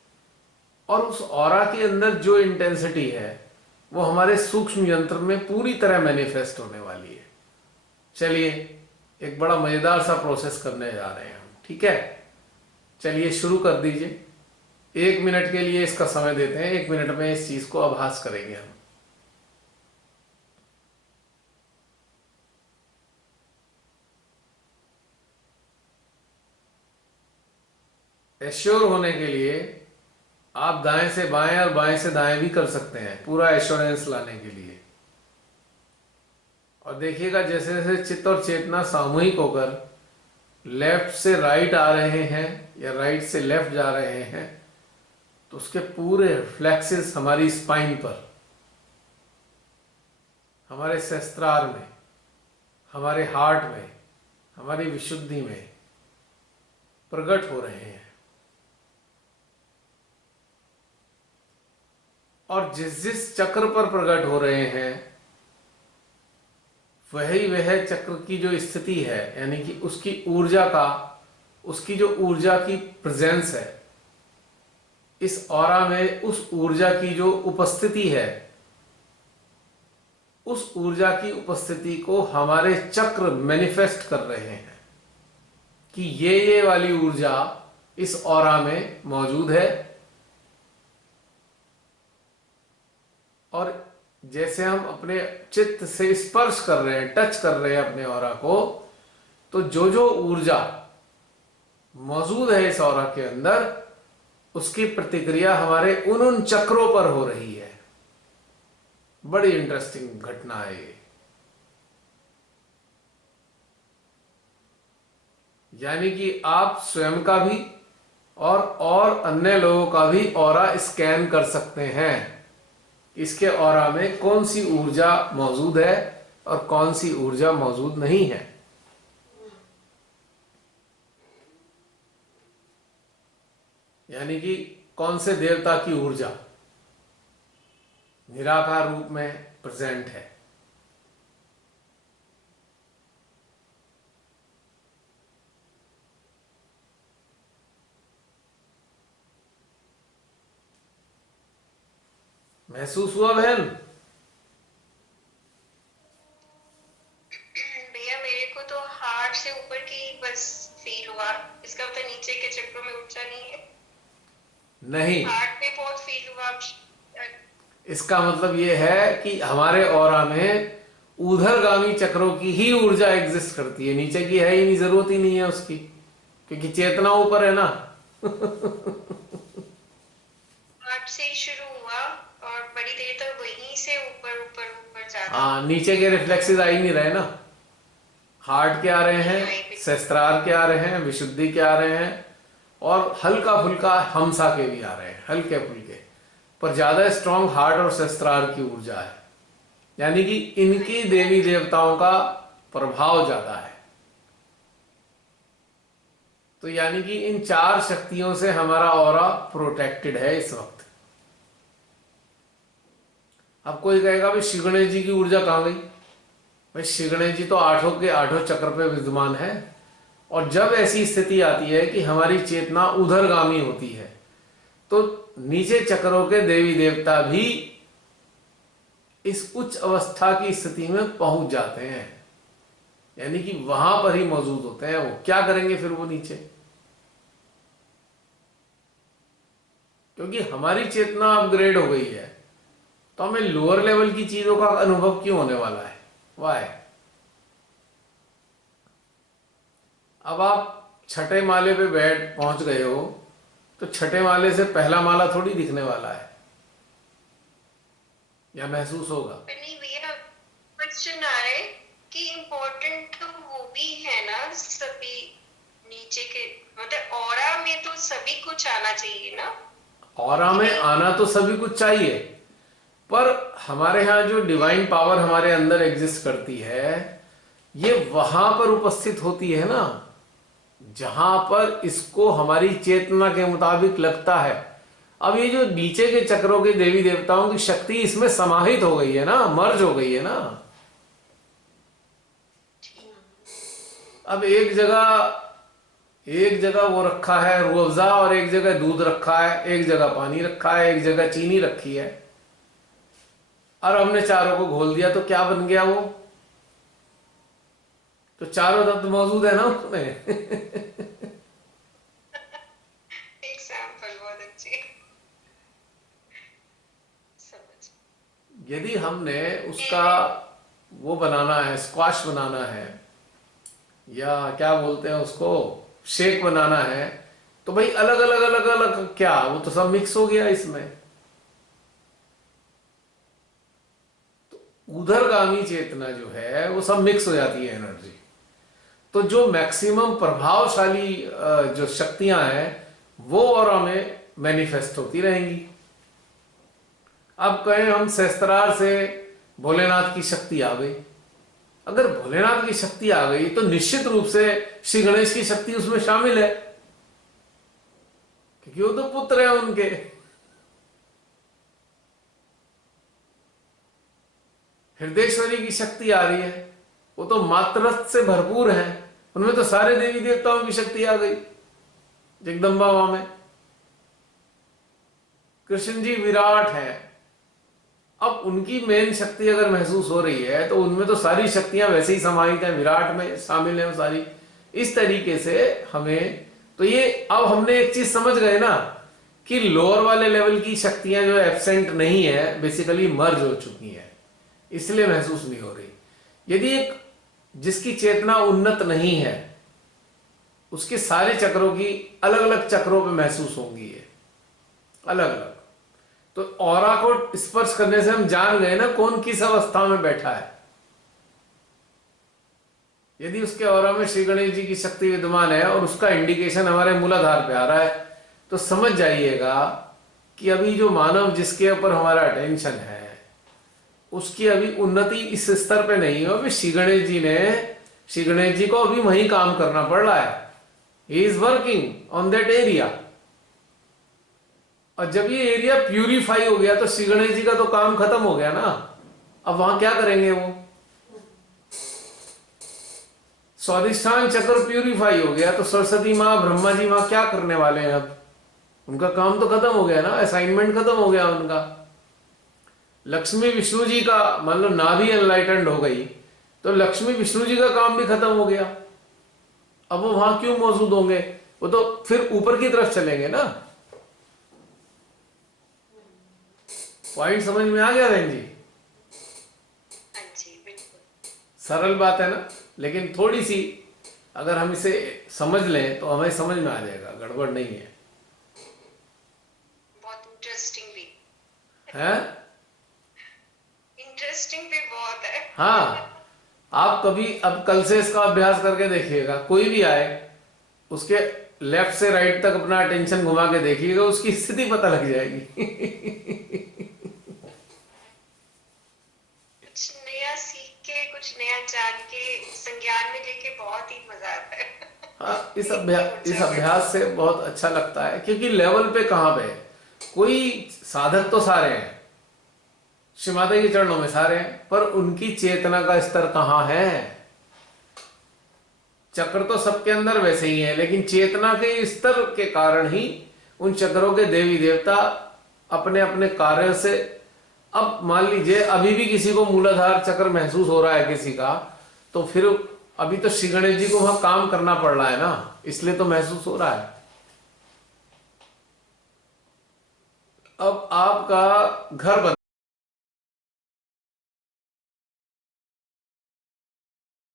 और उस ऑरा के अंदर जो इंटेंसिटी है वो हमारे सूक्ष्म यंत्र में पूरी तरह मैनिफेस्ट होने वाली है। चलिए एक बड़ा मजेदार सा प्रोसेस करने जा रहे हैं हम, ठीक है? चलिए शुरू कर दीजिए। 1 मिनट के लिए इसका समय देते हैं, 1 मिनट में इस चीज को आभास करेंगे हम। एश्योर होने के लिए आप दाएं से बाएं और बाएं से दाएं भी कर सकते हैं, पूरा एश्योरेंस लाने के लिए। और देखिएगा जैसे जैसे चित्त और चेतना सामूहिक होकर लेफ्ट से राइट आ रहे हैं या राइट से लेफ्ट जा रहे हैं, तो उसके पूरे रिफ्लेक्सेस हमारी स्पाइन पर, हमारे सहस्त्रार में, हमारे हार्ट में, हमारी विशुद्धि में प्रकट हो रहे हैं। और जिस जिस चक्र पर प्रकट हो रहे हैं, वह चक्र की जो स्थिति है, यानी कि उसकी ऊर्जा का, उसकी जो ऊर्जा की प्रेजेंस है इस ऑरा में, उस ऊर्जा की जो उपस्थिति है, उस ऊर्जा की उपस्थिति को हमारे चक्र मैनिफेस्ट कर रहे हैं कि ये वाली ऊर्जा इस ऑरा में मौजूद है। और जैसे हम अपने चित्त से स्पर्श कर रहे हैं, टच कर रहे हैं अपने ऑरा को, तो जो जो ऊर्जा मौजूद है इस ऑरा के अंदर, उसकी प्रतिक्रिया हमारे उन उन चक्रों पर हो रही है। बड़ी इंटरेस्टिंग घटना है ये। यानी कि आप स्वयं का भी और अन्य लोगों का भी ऑरा स्कैन कर सकते हैं। इसके ऑरा में कौन सी ऊर्जा मौजूद है और कौन सी ऊर्जा मौजूद नहीं है। यानी कि कौन से देवता की ऊर्जा निराकार रूप में प्रेजेंट है। महसूस हुआ बहन? भैया मेरे को तो हार्ट से ऊपर की बस फील हुआ, इसका मतलब नीचे के चक्रों में ऊर्जा नहीं है। नहीं, हार्ट में बहुत फील हुआ। इसका मतलब यह है कि हमारे ऑरा में ऊर्ध्वगामी चक्रों की ही ऊर्जा एग्जिस्ट करती है, नीचे की है ही नहीं, जरूरत ही नहीं है उसकी, क्योंकि चेतना ऊपर है ना। हार्ट से ही शुरू हुआ और बड़ी देर तक वहीं से ऊपर ऊपर ऊपर जाता। हाँ, नीचे के रिफ्लेक्सेस आ ही नहीं रहे ना। हार्ट के आ रहे हैं, सहस्त्रार के आ रहे हैं, विशुद्धि के आ रहे हैं, और हल्का फुल्का हमसा के भी आ रहे हैं, हल्के फुल्के, पर ज्यादा स्ट्रॉन्ग हार्ट और सहस्त्रार की ऊर्जा है। यानी कि इनकी देवी देवताओं का प्रभाव ज्यादा है। तो यानी कि इन 4 शक्तियों से हमारा ऑरा प्रोटेक्टेड है इस वक्त। अब कोई कहेगा भाई श्री गणेश जी की ऊर्जा कहां गई? भाई श्री गणेश जी तो 8 के 8 चक्र पे विद्यमान है, और जब ऐसी स्थिति आती है कि हमारी चेतना उधरगामी होती है, तो नीचे चक्रों के देवी देवता भी इस उच्च अवस्था की स्थिति में पहुंच जाते हैं। यानी कि वहां पर ही मौजूद होते हैं। वो क्या करेंगे फिर वो नीचे? क्योंकि हमारी चेतना अपग्रेड हो गई है, तो हमें लोअर लेवल की चीजों का अनुभव क्यों होने वाला है? वाह है। अब आप छठे माले पे पहुंच गए हो, तो छठे माले से पहला माला थोड़ी दिखने वाला है या महसूस होगा। पर नहीं भैया, क्वेश्चन आ रहा है कि इम्पोर्टेंट तो वो भी है ना, सभी नीचे के मतलब ऑरा में तो सभी कुछ आना चाहिए ना। ऑरा में आना तो सभी कुछ चाहिए, पर हमारे यहाँ जो डिवाइन पावर हमारे अंदर एग्जिस्ट करती है, ये वहां पर उपस्थित होती है ना जहां पर इसको हमारी चेतना के मुताबिक लगता है। अब ये जो नीचे के चक्रों के देवी देवताओं की शक्ति इसमें समाहित हो गई है ना, मर्ज हो गई है ना। अब एक जगह वो रखा है रूह अफ़ज़ा, और एक जगह दूध रखा है, एक जगह पानी रखा है, एक जगह चीनी रखी है, और हमने चारों को घोल दिया तो क्या बन गया वो? तो चारों तत्व मौजूद है ना उसमें। एग्जाम्पल बहुत अच्छी, समझ। यदि हमने उसका वो बनाना है, स्क्वाश बनाना है, या क्या बोलते हैं उसको, शेक बनाना है, तो भाई अलग अलग अलग अलग क्या, वो तो सब मिक्स हो गया इसमें। तो उधरगामी चेतना जो है वो सब मिक्स हो जाती है एनर्जी। तो जो मैक्सिमम प्रभावशाली जो शक्तियां हैं वो और हमें मैनिफेस्ट होती रहेंगी। अब कहें हम सहस्त्रार से भोलेनाथ की शक्ति आ गई, अगर भोलेनाथ की शक्ति आ गई तो निश्चित रूप से श्री गणेश की शक्ति उसमें शामिल है, क्योंकि वो तो पुत्र है उनके। हृदयेश्वरी की शक्ति आ रही है, वो तो मातृत्व से भरपूर है, उनमें तो सारे देवी देवताओं की शक्ति आ गई जगदम्बा मां में। कृष्ण जी विराट है, अब उनकी मेन शक्ति अगर महसूस हो रही है तो उनमें तो सारी शक्तियां वैसे ही समाहित हैं, विराट में शामिल है वो सारी। इस तरीके से हमें तो ये, अब हमने एक चीज समझ गए ना कि लोअर वाले लेवल की शक्तियां जो एब्सेंट नहीं है, बेसिकली मर्ज हो चुकी हैं, इसलिए महसूस नहीं हो रही। यदि एक जिसकी चेतना उन्नत नहीं है, उसके सारे चक्रों की अलग अलग चक्रों पे महसूस होंगी, ये अलग अलग। तो ऑरा को स्पर्श करने से हम जान गए ना कौन किस अवस्था में बैठा है। यदि उसके ऑरा में श्री गणेश जी की शक्ति विद्यमान है और उसका इंडिकेशन हमारे मूलाधार पे आ रहा है, तो समझ जाइएगा कि अभी जो मानव जिसके ऊपर हमारा अटेंशन है उसकी अभी उन्नति इस स्तर पे नहीं है। अभी श्री गणेश जी को अभी वहीं काम करना पड़ रहा है। He is working on that area, और जब ये एरिया प्यूरिफाई हो गया तो श्री गणेश जी का तो काम खत्म हो गया ना। अब वहां क्या करेंगे वो? स्वादिष्ठान चक्र प्यूरिफाई हो गया तो सरस्वती माँ ब्रह्मा जी वहां क्या करने वाले हैं? अब उनका काम तो खत्म हो गया ना, असाइनमेंट खत्म हो गया उनका। लक्ष्मी विष्णु जी का मान लो नाभि एनलाइटेंड हो गई तो लक्ष्मी विष्णु जी का काम भी खत्म हो गया। अब वो वहां क्यों मौजूद होंगे? वो तो फिर ऊपर की तरफ चलेंगे ना। पॉइंट समझ में आ गया बहन जी? हाँ जी, बिल्कुल। सरल बात है ना, लेकिन थोड़ी सी अगर हम इसे समझ लें तो हमें समझ में आ जाएगा, गड़बड़ नहीं है। बहुत इंटरेस्टिंग भी है? इंटरेस्टिंग भी बहुत है। हाँ, आप कभी अब कल से इसका अभ्यास करके देखिएगा, कोई भी आए उसके लेफ्ट से राइट तक अपना अटेंशन घुमा के देखिएगा, उसकी स्थिति पता लग जाएगी। कुछ नया सीख के, कुछ नया जान के, संज्ञान में लेके बहुत ही मजा आता है। हाँ, इस अभ्यास से बहुत अच्छा लगता है, क्योंकि लेवल पे कहाँ पे कोई साधक तो सारे हैं, श्री माता के चरणों में सारे हैं, पर उनकी चेतना का स्तर कहाँ है? चक्र तो सबके अंदर वैसे ही है, लेकिन चेतना के स्तर के कारण ही उन चक्रों के देवी देवता अपने अपने कार्य से। अब मान लीजिए अभी भी किसी को मूलाधार चक्र महसूस हो रहा है किसी का, तो फिर अभी तो श्री गणेश जी को वहां काम करना पड़ रहा है ना, इसलिए तो महसूस हो रहा है। अब आपका घर बन